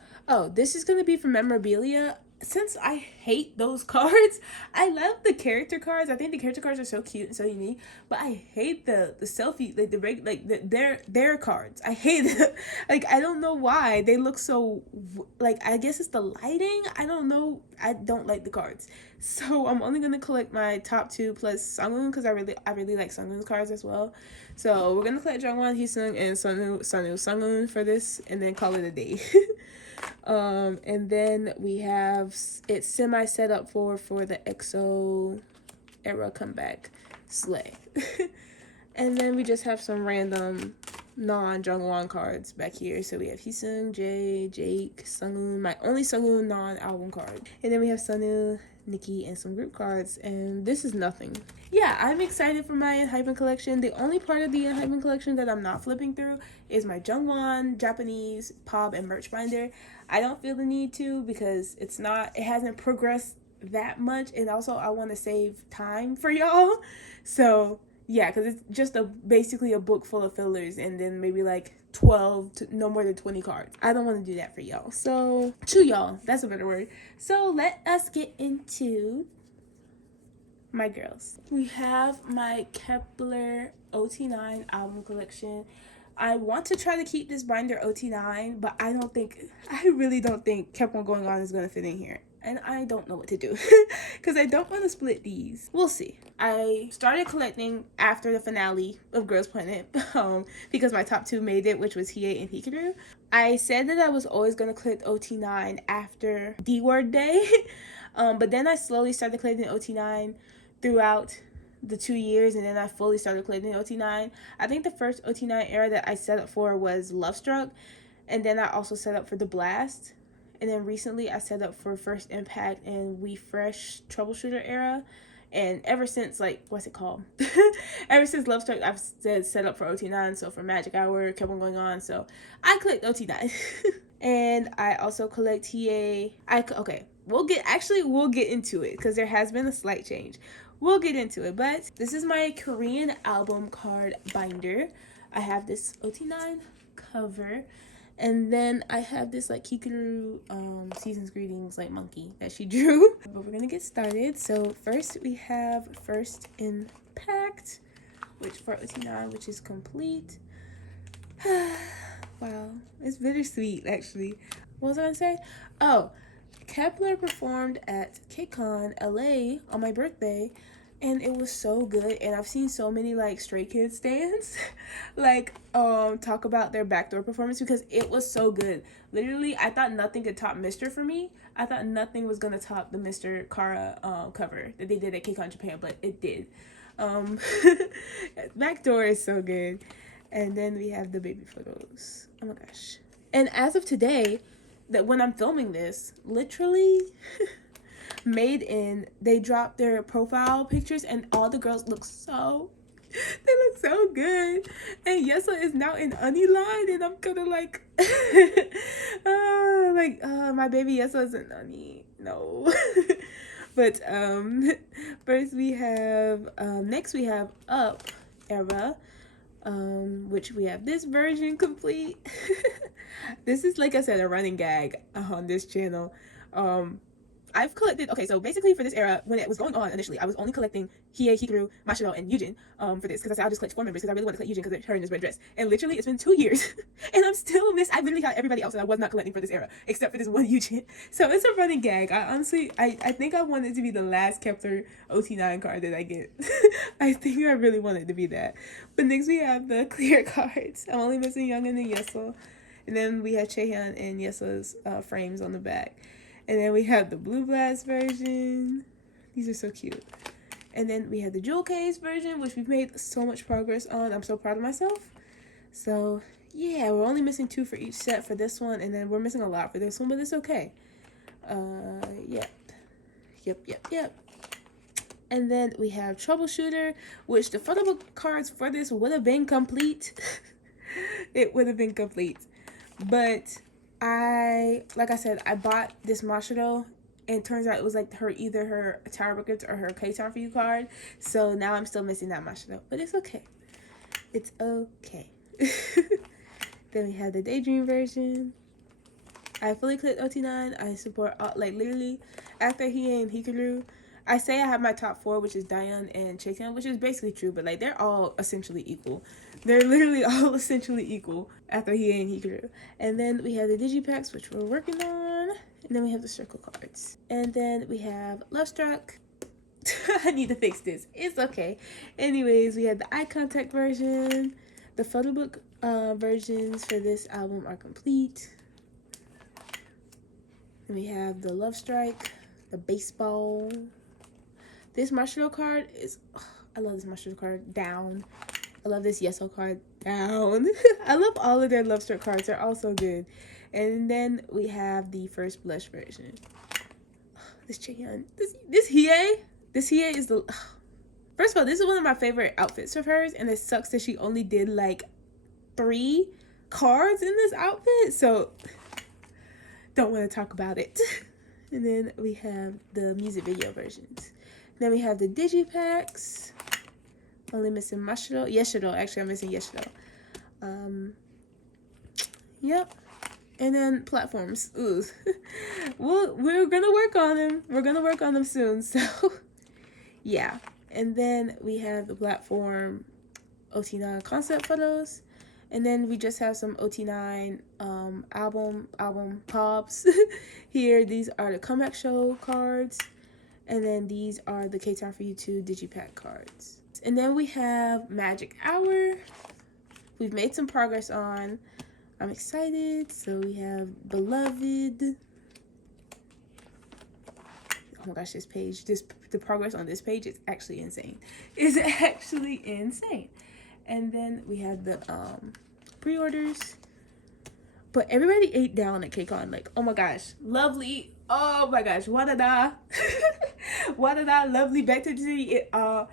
this is going to be for memorabilia. Since I hate those cards, I love the character cards. I think the character cards are so cute and so unique, but I hate the selfie, their cards. I hate it. Like, I don't know why they look so, like, I guess it's the lighting. I don't know. I don't like the cards. So I'm only gonna collect my top 2 plus Sungwoon because I really like Sungwoon's cards as well. So we're gonna collect Jungwon, Heesung, and Sungwoon for this, and then call it a day. And then we have it semi set up for the EXO era comeback slay. And then we just have some random non-Jungwon cards back here. So we have Heesung, Jae, Jake, Sungwoon, my only Sungwoon non-album card. And then we have Sunwoo, Nikki, and some group cards. And this is nothing. Yeah, I'm excited for my enhypen collection. The only part of the enhypen collection that I'm not flipping through is my Jungwon, Japanese, pop, and merch binder. I don't feel the need to because it hasn't progressed that much, and also I want to save time for y'all. So yeah, because it's just basically a book full of fillers and then maybe like 12 to no more than 20 cards. I don't want to do that for y'all. So to y'all, that's a better word. So let us get into my girls. We have my kep1er OT9 album collection. I want to try to keep this binder OT9, but I really don't think kep1er going on is going to fit in here. And I don't know what to do because I don't want to split these. We'll see. I started collecting after the finale of Girls Planet because my top 2 made it, which was hiyyih and hikaru. I said that I was always going to collect OT9 after D-Word Day, but then I slowly started collecting OT9 throughout the 2 years, and then I fully started collecting OT9. I think the first OT9 era that I set up for was Love Struck, and then I also set up for The Blast. And then recently I set up for First Impact and We Fresh Troubleshooter era. And ever since, like, what's it called? Ever since Love Struck, I've set up for OT9. So for Magic Hour, kept on going on. So I collect OT9. And I also collect hiyyih. Okay, we'll get into it because there has been a slight change. We'll get into it. But this is my Korean album card binder. I have this OT9 cover. And then I have this like hikaru season's greetings like monkey that she drew. But we're gonna get started. So first we have First Impact, which for OT9, which is complete. Wow, it's bittersweet actually. What was I gonna say? Oh, kep1er performed at KCON LA on my birthday. And it was so good, and I've seen so many like Stray Kids stands like talk about their backdoor performance because it was so good. Literally, I thought nothing could top Mr. for me. I thought nothing was gonna top the Mr. Kara cover that they did at KCON Japan, but it did. Backdoor is so good. And then we have the baby photos. Oh my gosh. And as of today, that when I'm filming this, literally they dropped their profile pictures and all the girls look so They look so good. And Yesa is now in Uni line, and I'm kind of like, my baby Yesa is in Uni. No. But first we have next we have Up era, which we have this version complete. This is, like I said, a running gag on this channel. I've collected, okay, so basically for this era, when it was going on initially, I was only collecting hiyyih, hikaru, mashiro, and yujin for this, because I said I'll just collect 4 members, because I really want to collect yujin because they're her in this red dress. And literally, it's been 2 years, and I'm still I literally got everybody else that I was not collecting for this era, except for this one yujin. So it's a running gag. I honestly, I think I want it to be the last kep1er OT9 card that I get. I think I really want it to be that. But next we have the clear cards. I'm only missing Yungwon and Yeseo. And then we have Chaehyun and Yeseo's frames on the back. And then we have the Blue Blast version. These are so cute. And then we have the Jewel Case version, which we've made so much progress on. I'm so proud of myself. So, yeah, we're only missing 2 for each set for this one. And then we're missing a lot for this one, but it's okay. Yep. And then we have Troubleshooter, which the photo book cards for this would have been complete. It would have been complete. But like I said, I bought this Mashiro, and it turns out it was like either her Tower Records or her K-Town for You card. So now I'm still missing that Mashiro, but it's okay. It's okay. Then we have the Daydream version. I fully clicked OT9. I support all, like literally after hiyyih and hikaru. I say I have my top 4, which is Daeyeon and Chaehyun, which is basically true, but like they're all essentially equal. They're literally all essentially equal after hiyyih and hikaru. And then we have the digipacks, which we're working on. And then we have the circle cards. And then we have Love Struck. I need to fix this. It's okay. Anyways, we have the eye contact version. The photo book versions for this album are complete. And we have the Love Strike, the baseball. This Mashiro card is, I love this Mashiro card, down. I love this Yeseo card, down. I love all of their Love Struck cards, they're all so good. And then we have the first blush version. This Chaehyun, this hiyyih is the, first of all, this is one of my favorite outfits of hers, and it sucks that she only did like 3 cards in this outfit, so don't want to talk about it. And then we have the music video versions. Then we have the digipacks. Only missing Mashiro. Yeshiro. Actually, I'm missing Yeshiro. Yep. And then platforms. Ooh. We're gonna work on them. We're gonna work on them soon. So, yeah. And then we have the platform OT9 concept photos. And then we just have some OT9 album pops. Here, these are the comeback show cards. And then these are the K-Town for You 2 digipack cards. And then we have Magic Hour. We've made some progress on. I'm excited. So we have Beloved. Oh my gosh, this page, the progress on this page is actually insane. It's actually insane. And then we have the pre-orders. But everybody ate down at KCON. Like, oh my gosh, lovely. Oh my gosh, wadada. Wadada, lovely, back to the city. It all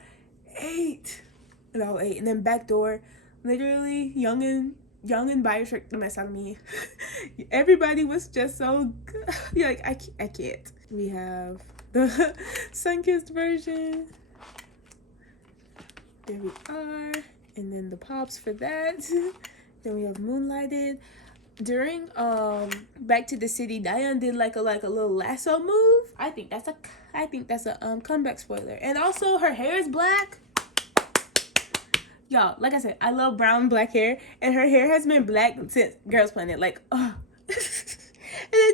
ate. It all ate. And then Backdoor, literally, young and biotricked the mess out of me. Everybody was just so good. Like, I can't. We have the sun-kissed version. There we are. And then the pops for that. Then we have Moonlighted. During Back to the City, Daeyeon did like a little lasso move. I think that's a comeback spoiler. And also her hair is black. Y'all, like I said, I love brown black hair, and her hair has been black since Girls Planet. Like, oh. And then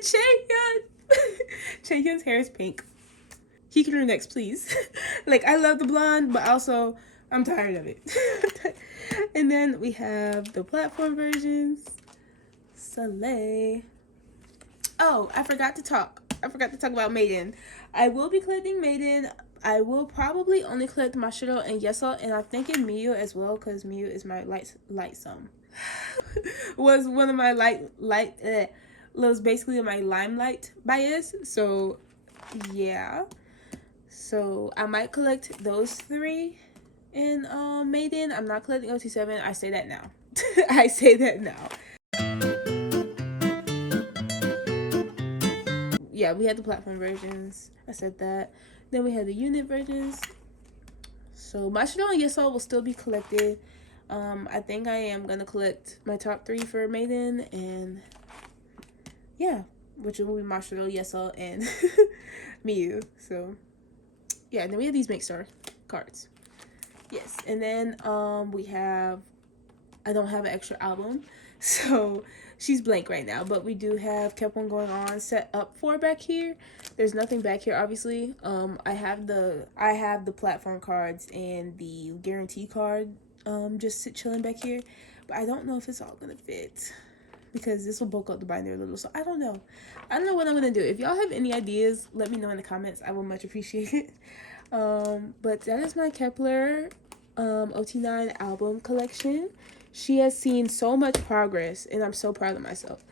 Chaehyun's hair is pink. Hikaru next, please. Like, I love the blonde, but also I'm tired of it. And then we have the platform versions. Soleil. Oh, I forgot to talk about Maiden. I will be collecting Maiden. I will probably only collect Mashiro and Yeseo, and I'm thinking Miyu as well, because Miyu is my light sum. Was one of my was basically my limelight bias. So yeah. So I might collect those 3. And Maiden, I'm not collecting OT7. I say that now. I say that now. Yeah, we had the platform versions. I said that. Then we had the unit versions. So Mashiro and Yesol will still be collected. I think I am gonna collect my top 3 for Maiden, and yeah, which will be Mashiro, Yesol, and Miyu. So yeah, and then we have these Makestar cards. Yes, and then we have, I don't have an extra album, so she's blank right now, but we do have kep1er going on set up for back here. There's nothing back here, obviously. I have the platform cards and the guarantee card just chilling back here, but I don't know if it's all gonna fit because this will bulk up the binder a little, so I don't know what I'm gonna do. If y'all have any ideas, let me know in the comments. I will much appreciate it. But that is my kep1er OT9 album collection. She has seen so much progress, and I'm so proud of myself.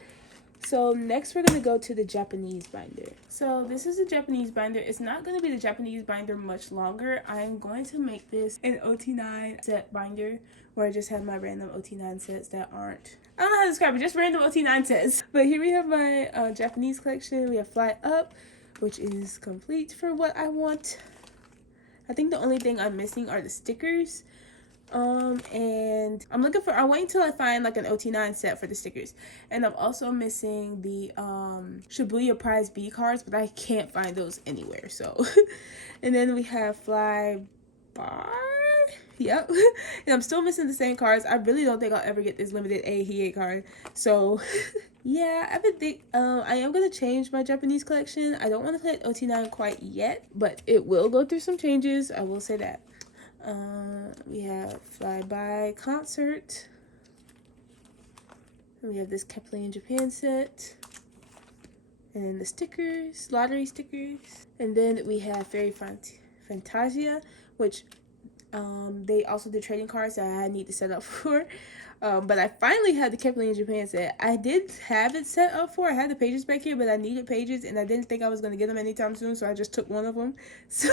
So next we're going to go to the Japanese binder. So this is the Japanese binder. It's not going to be the Japanese binder much longer. I'm going to make this an OT9 set binder where I just have my random OT9 sets that aren't, I don't know how to describe it, just random OT9 sets. But here we have my Japanese collection. We have Fly Up, which is complete for what I want. I think the only thing I'm missing are the stickers. And I'm waiting till I find like an OT9 set for the stickers. And I'm also missing the Shibuya Prize B cards, but I can't find those anywhere. So and then we have Fly Bar. Yep. And I'm still missing the same cards. I really don't think I'll ever get this limited hiyyih card. So yeah, I am gonna change my Japanese collection. I don't want to collect OT9 quite yet, but it will go through some changes. I will say that. We have Flyby Concert. And we have this kep1er in Japan set. And then the stickers, lottery stickers. And then we have Fairy Fantasia, which they also did trading cards that I need to set up for. But I finally had the kep1er in Japan set. I did have it set up for. I had the pages back here, but I needed pages, and I didn't think I was going to get them anytime soon, so I just took one of them. So,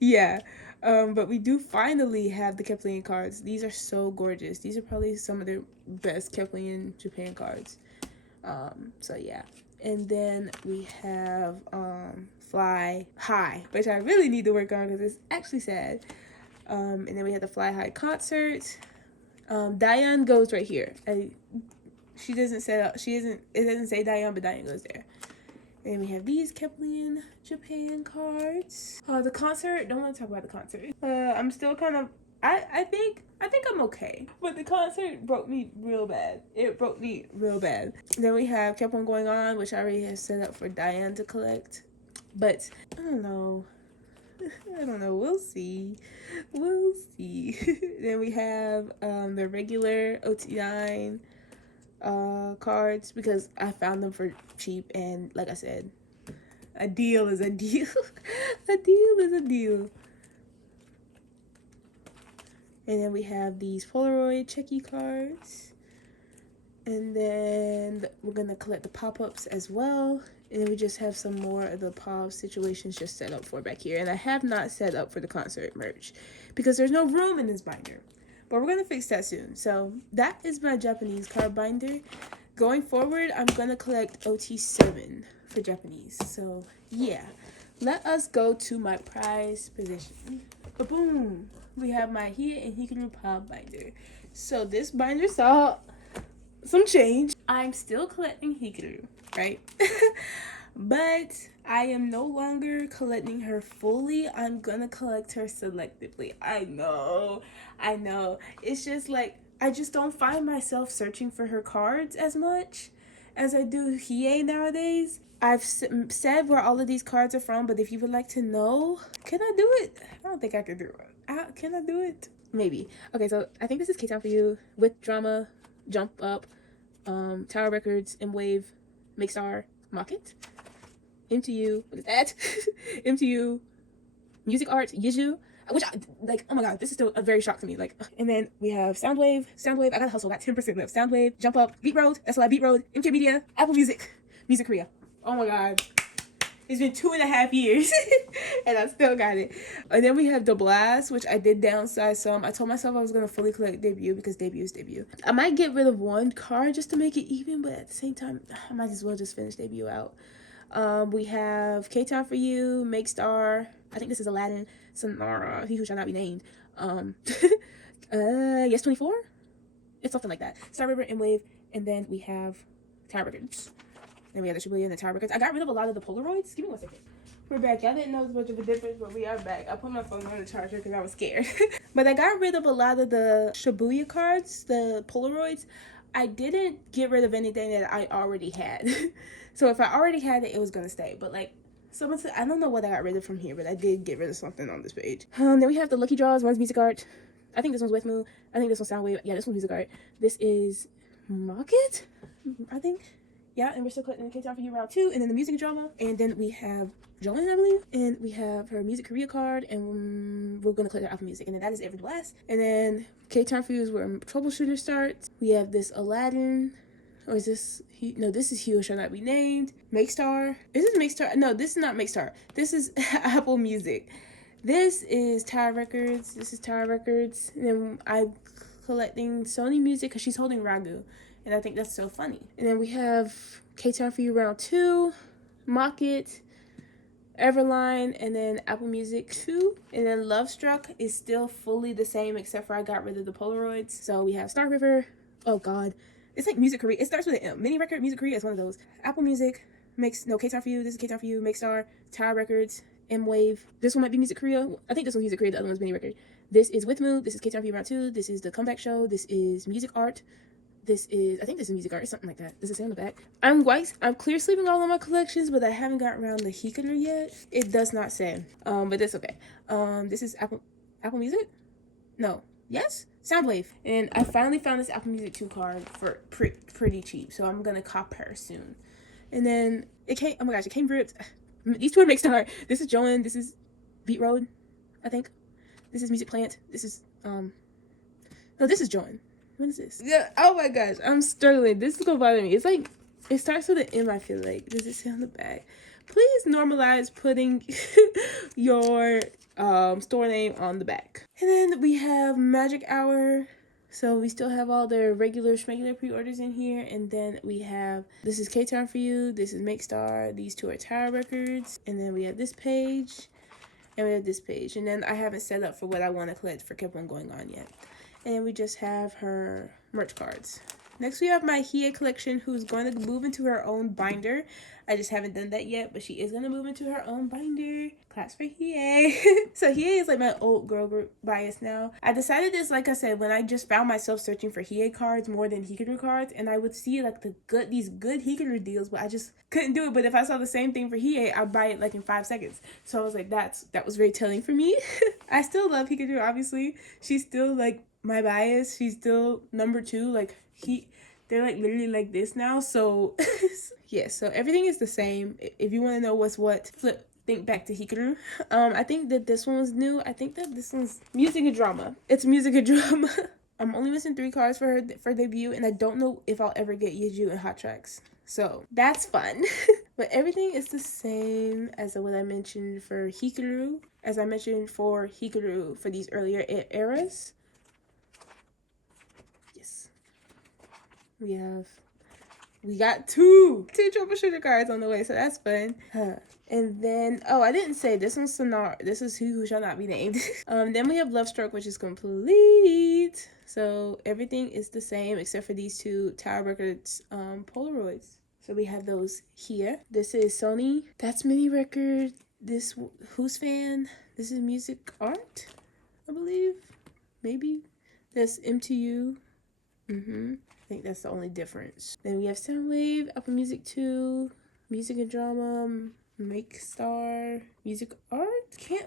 yeah. But we do finally have the kep1er cards. These are so gorgeous. These are probably some of the best kep1er in Japan cards. So, yeah. And then we have Fly High, which I really need to work on because it's actually sad. And then we have the Fly High Concert. Diane goes right here. It doesn't say Diane, but Diane goes there. And we have these kep1er Japan cards. The concert, don't want to talk about the concert. I'm still kind of, I think I'm okay. But the concert broke me real bad. It broke me real bad. Then we have kep1er going on, which I already have set up for Diane to collect. But I don't know. We'll see. Then we have the regular OT9 cards because I found them for cheap, and like I said, a deal is a deal. A deal is a deal. And then we have these Polaroid checky cards. And then we're going to collect the pop-ups as well. And then we just have some more of the pop situations just set up for back here. And I have not set up for the concert merch because there's no room in this binder. But we're going to fix that soon. So that is my Japanese card binder. Going forward, I'm going to collect OT7 for Japanese. So yeah, let us go to my prize position. Boom! We have my hiyyih and hikaru pop binder. So this binder saw some change. I'm still collecting hikaru, right? But I am no longer collecting her fully. I'm gonna collect her selectively. I know. It's just like, I just don't find myself searching for her cards as much as I do hiyyih nowadays. I've said where all of these cards are from, but if you would like to know, can I do it? I don't think I can do it. Can I do it? Maybe. Okay, so I think this is K-Town for You with Drama, Jump Up, Tower Records, M-Wave, Makestar, Market, MTU, what is that? MTU, Music Art, Yujin, which I, like, oh my god, this is still a very shock to me, like. And then we have Soundwave, I gotta hustle, got 10% left, Soundwave, Jump Up, Beat Road, that's a lot, Beat Road, MK Media, Apple Music, Music Korea. Oh my god. It's been 2.5 years and I still got it. And then we have the Blast, which I did downsize some. I told myself I was going to fully collect debut because debut is debut. I might get rid of one card just to make it even, but at the same time, I might as well just finish debut out. We have K-Town for You, Make Star. I think this is Aladdin, Sonara, He Who Shall Not Be Named. Yes 24? It's something like that. Star River and Wave. And then we have Tower Records. Then we have the Shibuya and the Tower Records. I got rid of a lot of the Polaroids. Give me 1 second. We're back. Y'all didn't know as much of a difference, but we are back. I put my phone on the charger because I was scared. But I got rid of a lot of the Shibuya cards, the Polaroids. I didn't get rid of anything that I already had. So if I already had it, it was going to stay. But like, I don't know what I got rid of from here, but I did get rid of something on this page. Then we have the Lucky Draws. One's music art. I think this one's Withmu. I think this one's Soundwave. Yeah, this one's music art. This is Market, I think. Yeah, and we're still collecting the K-Town for You round 2, and then the music drama. And then we have Jungwon, I believe. And we have her music Korea card, and we're going to collect her album music. And then that is Every Blast. And then K-Town for You is where Troubleshooter starts. We have this Aladdin. Or is this... No, this is He Who Shall Not Be Named. Make Star. Is this Make Star? No, this is not Make Star. This is Apple Music. This is Tower Records. This is Tower Records. And then I'm collecting Sony Music because she's holding Ragu. And I think that's so funny. And then we have K-Town for You round 2, Mock It, Everline, and then Apple Music 2. And then Love Struck is still fully the same except for I got rid of the Polaroids. So we have Star River. Oh God. It's like Music Korea. It starts with an M. Mini Record, Music Korea is one of those. Apple Music, K-Town for You. This is K-Town for You, Make Star, Tower Records, M-Wave. This one might be Music Korea. I think this one's Music Korea. The other one's Mini Record. This is Withmu. This is K-Town for You round 2. This is the Comeback Show. This is Music Art. This is, I think this is music art or something like that. Does it say on the back? I'm clear sleeping all of my collections, but I haven't gotten around the hikaru yet. It does not say, but that's okay. This is Apple Music? No. Yes? Soundwave. And I finally found this Apple Music 2 card for pretty cheap, so I'm gonna cop her soon. And then it came, oh my gosh, it came ripped. These two are mixed art. This is Joan, this is Beat Road, I think. This is Music Plant. This is, no, this is Joan. What is this? Yeah, oh my gosh, I'm struggling. This is gonna bother me. It's like, it starts with an M, I feel like. Does it say on the back? Please normalize putting your store name on the back. And then we have Magic Hour. So we still have all the regular schmegular pre-orders in here. And then we have, this is K-Town for You. This is Make Star. These two are Tower Records. And then we have this page. And we have this page. And then I haven't set up for what I want to collect for kep1er going on yet. And we just have her merch cards. Next we have my hiyyih collection, who's going to move into her own binder. I just haven't done that yet, but she is going to move into her own binder. Claps for hiyyih. So hiyyih is like my old girl group bias now. I decided this, like I said, when I just found myself searching for hiyyih cards more than hikaru cards, and I would see like these good hikaru deals, but I just couldn't do it. But if I saw the same thing for hiyyih, I'd buy it like in 5 seconds. So I was like, that was very telling for me. I still love hikaru, obviously. She's still like my bias. She's still number 2. Like they're like literally like this now. So yeah, so everything is the same. If you want to know what's what, think back to hikaru. I think that this one was new. I think that this one's music and drama. It's music and drama. I'm only missing 3 cards for her for debut, and I don't know if I'll ever get Yujin and Hot Tracks. So that's fun. But everything is the same as what I mentioned for hikaru, as I mentioned for hikaru for these earlier eras. We got two troubleshooter cards on the way, so that's fun. And then, oh, I didn't say this one's Sonar. This is Who Shall Not Be Named. Then we have Love Stroke, which is complete. So everything is the same except for these 2 Tower Records Polaroids. So we have those here. This is Sony. That's Mini Record. This Who's Fan. This is Music Art, I believe. Maybe. That's MTU. I think that's the only difference. Then we have Soundwave, Apple Music 2, Music and Drama, Make Star, Music Art.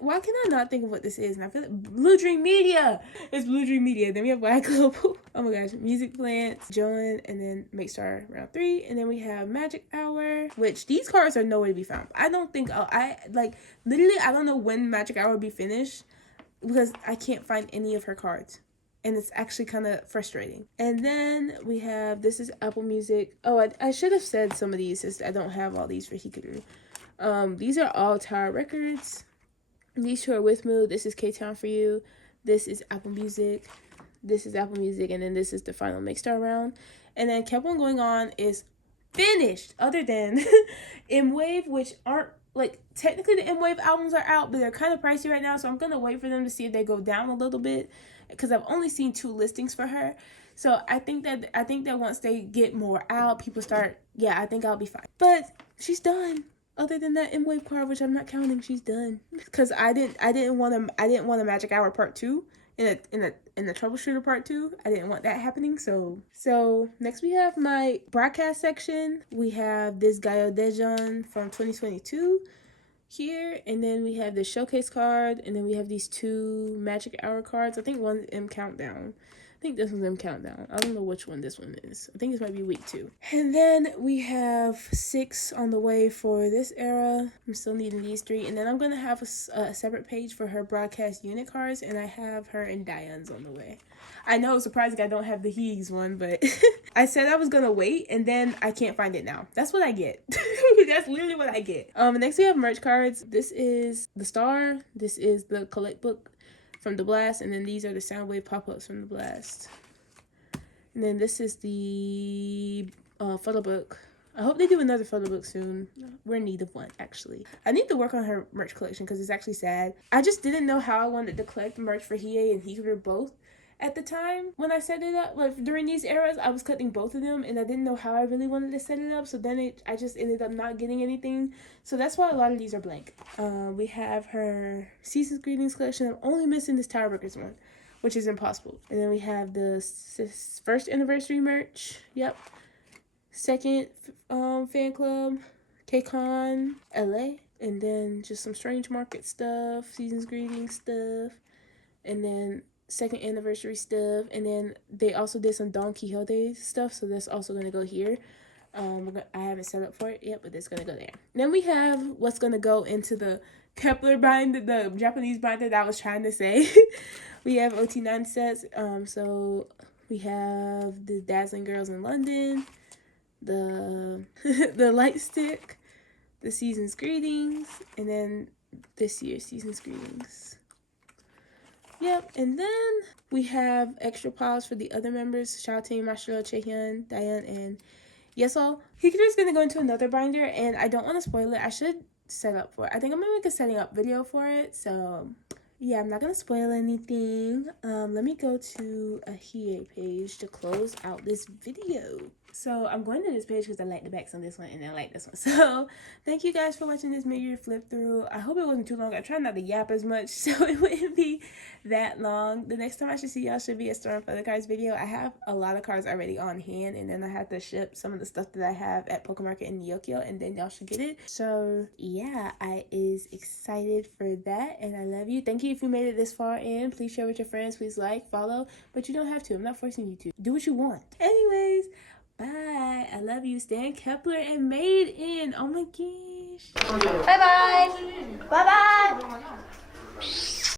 Why can I not think of what this is? And I feel like Blue Dream Media. It's Blue Dream Media. Then we have Black Global. Oh my gosh, Music Plants, Joan, and then Make Star round 3. And then we have Magic Hour, which these cards are nowhere to be found. I don't think literally I don't know when Magic Hour will be finished because I can't find any of her cards. And it's actually kind of frustrating. And then we have, this is Apple Music. Oh, I should have said some of these since I don't have all these for hikaru. These are all Tower Records. These two are with Mood. This is K-Town for You. This is Apple Music. This is Apple Music. And then this is the final mixed round. And then Kept On Going On is finished, other than M-Wave, which aren't, like, technically the M-Wave albums are out, but they're kind of pricey right now, so I'm going to wait for them to see if they go down a little bit, because I've only seen 2 listings for her. So I think that once they get more out, people start, I think I'll be fine. But she's done. Other than that M-Wave card, which I'm not counting, she's done. Because I didn't want a Magic Hour Part 2 in the Troubleshooter Part 2. I didn't want that happening. So next we have my broadcast section. We have this Yeonjun from 2022 here, and then we have the showcase card, and then we have these 2 Magic Hour cards. I think one's M Countdown. I think this one's M Countdown. I don't know which one this one is. I think this might be week 2. And then we have 6 on the way for this era. I'm still needing these 3. And then I'm going to have a separate page for her broadcast unit cards. And I have her in Diane's on the way. I know it's surprising I don't have the hiyyih one, but I said I was going to wait. And then I can't find it now. That's what I get. That's literally what I get. Next we have merch cards. This is the Star. This is the Collect Book from the Blast, and then these are the Soundwave pop-ups from the Blast. And then this is the photo book. I hope they do another photo book soon. We're in need of one, actually. I need to work on her merch collection because it's actually sad. I just didn't know how I wanted to collect merch for hiyyih and hikaru both at the time when I set it up. Like, during these eras, I was collecting both of them, and I didn't know how I really wanted to set it up, so then I just ended up not getting anything. So that's why a lot of these are blank. We have her Season's Greetings collection. I'm only missing this Tower Records one, which is impossible. And then we have the first anniversary merch. Yep. Second fan club, KCON LA, and then just some Strange Market stuff, Season's Greetings stuff, and then second anniversary stuff, and then they also did some Don Quixote stuff, so that's also going to go here. I haven't set up for it yet, but it's going to go there. Then we have what's going to go into the kep1er binder, the Japanese binder that I was trying to say. We have OT9 sets, so we have the Dazzling Girls in London, the the Light Stick, the Season's Greetings, and then this year's Season's Greetings. Yep, and then we have extra piles for the other members. Shotaro, Mashiro, Suhyeon, Diane, and Yesol. Hikaru's going to go into another binder, and I don't want to spoil it. I should set up for it. I think I'm going to make a setting up video for it, so yeah, I'm not going to spoil anything. Let me go to a hiyyih page to close out this video. So I'm going to this page because I like the backs on this one and I like this one. So thank you guys for watching this mid-year flip through. I hope it wasn't too long. I tried not to yap as much so it wouldn't be that long. The next time I should see y'all should be a store and photocards video. I have a lot of cards already on hand, and then I have to ship some of the stuff that I have at Pokemarket in Yokyo, and then y'all should get it. So yeah, I is excited for that, and I love you. Thank you if you made it this far in. Please share with your friends. Please like, follow, but you don't have to. I'm not forcing you to. Do what you want. Anyways, bye. I love you. Stan Kep1er and Made in. Oh my gosh. Bye bye. Bye bye.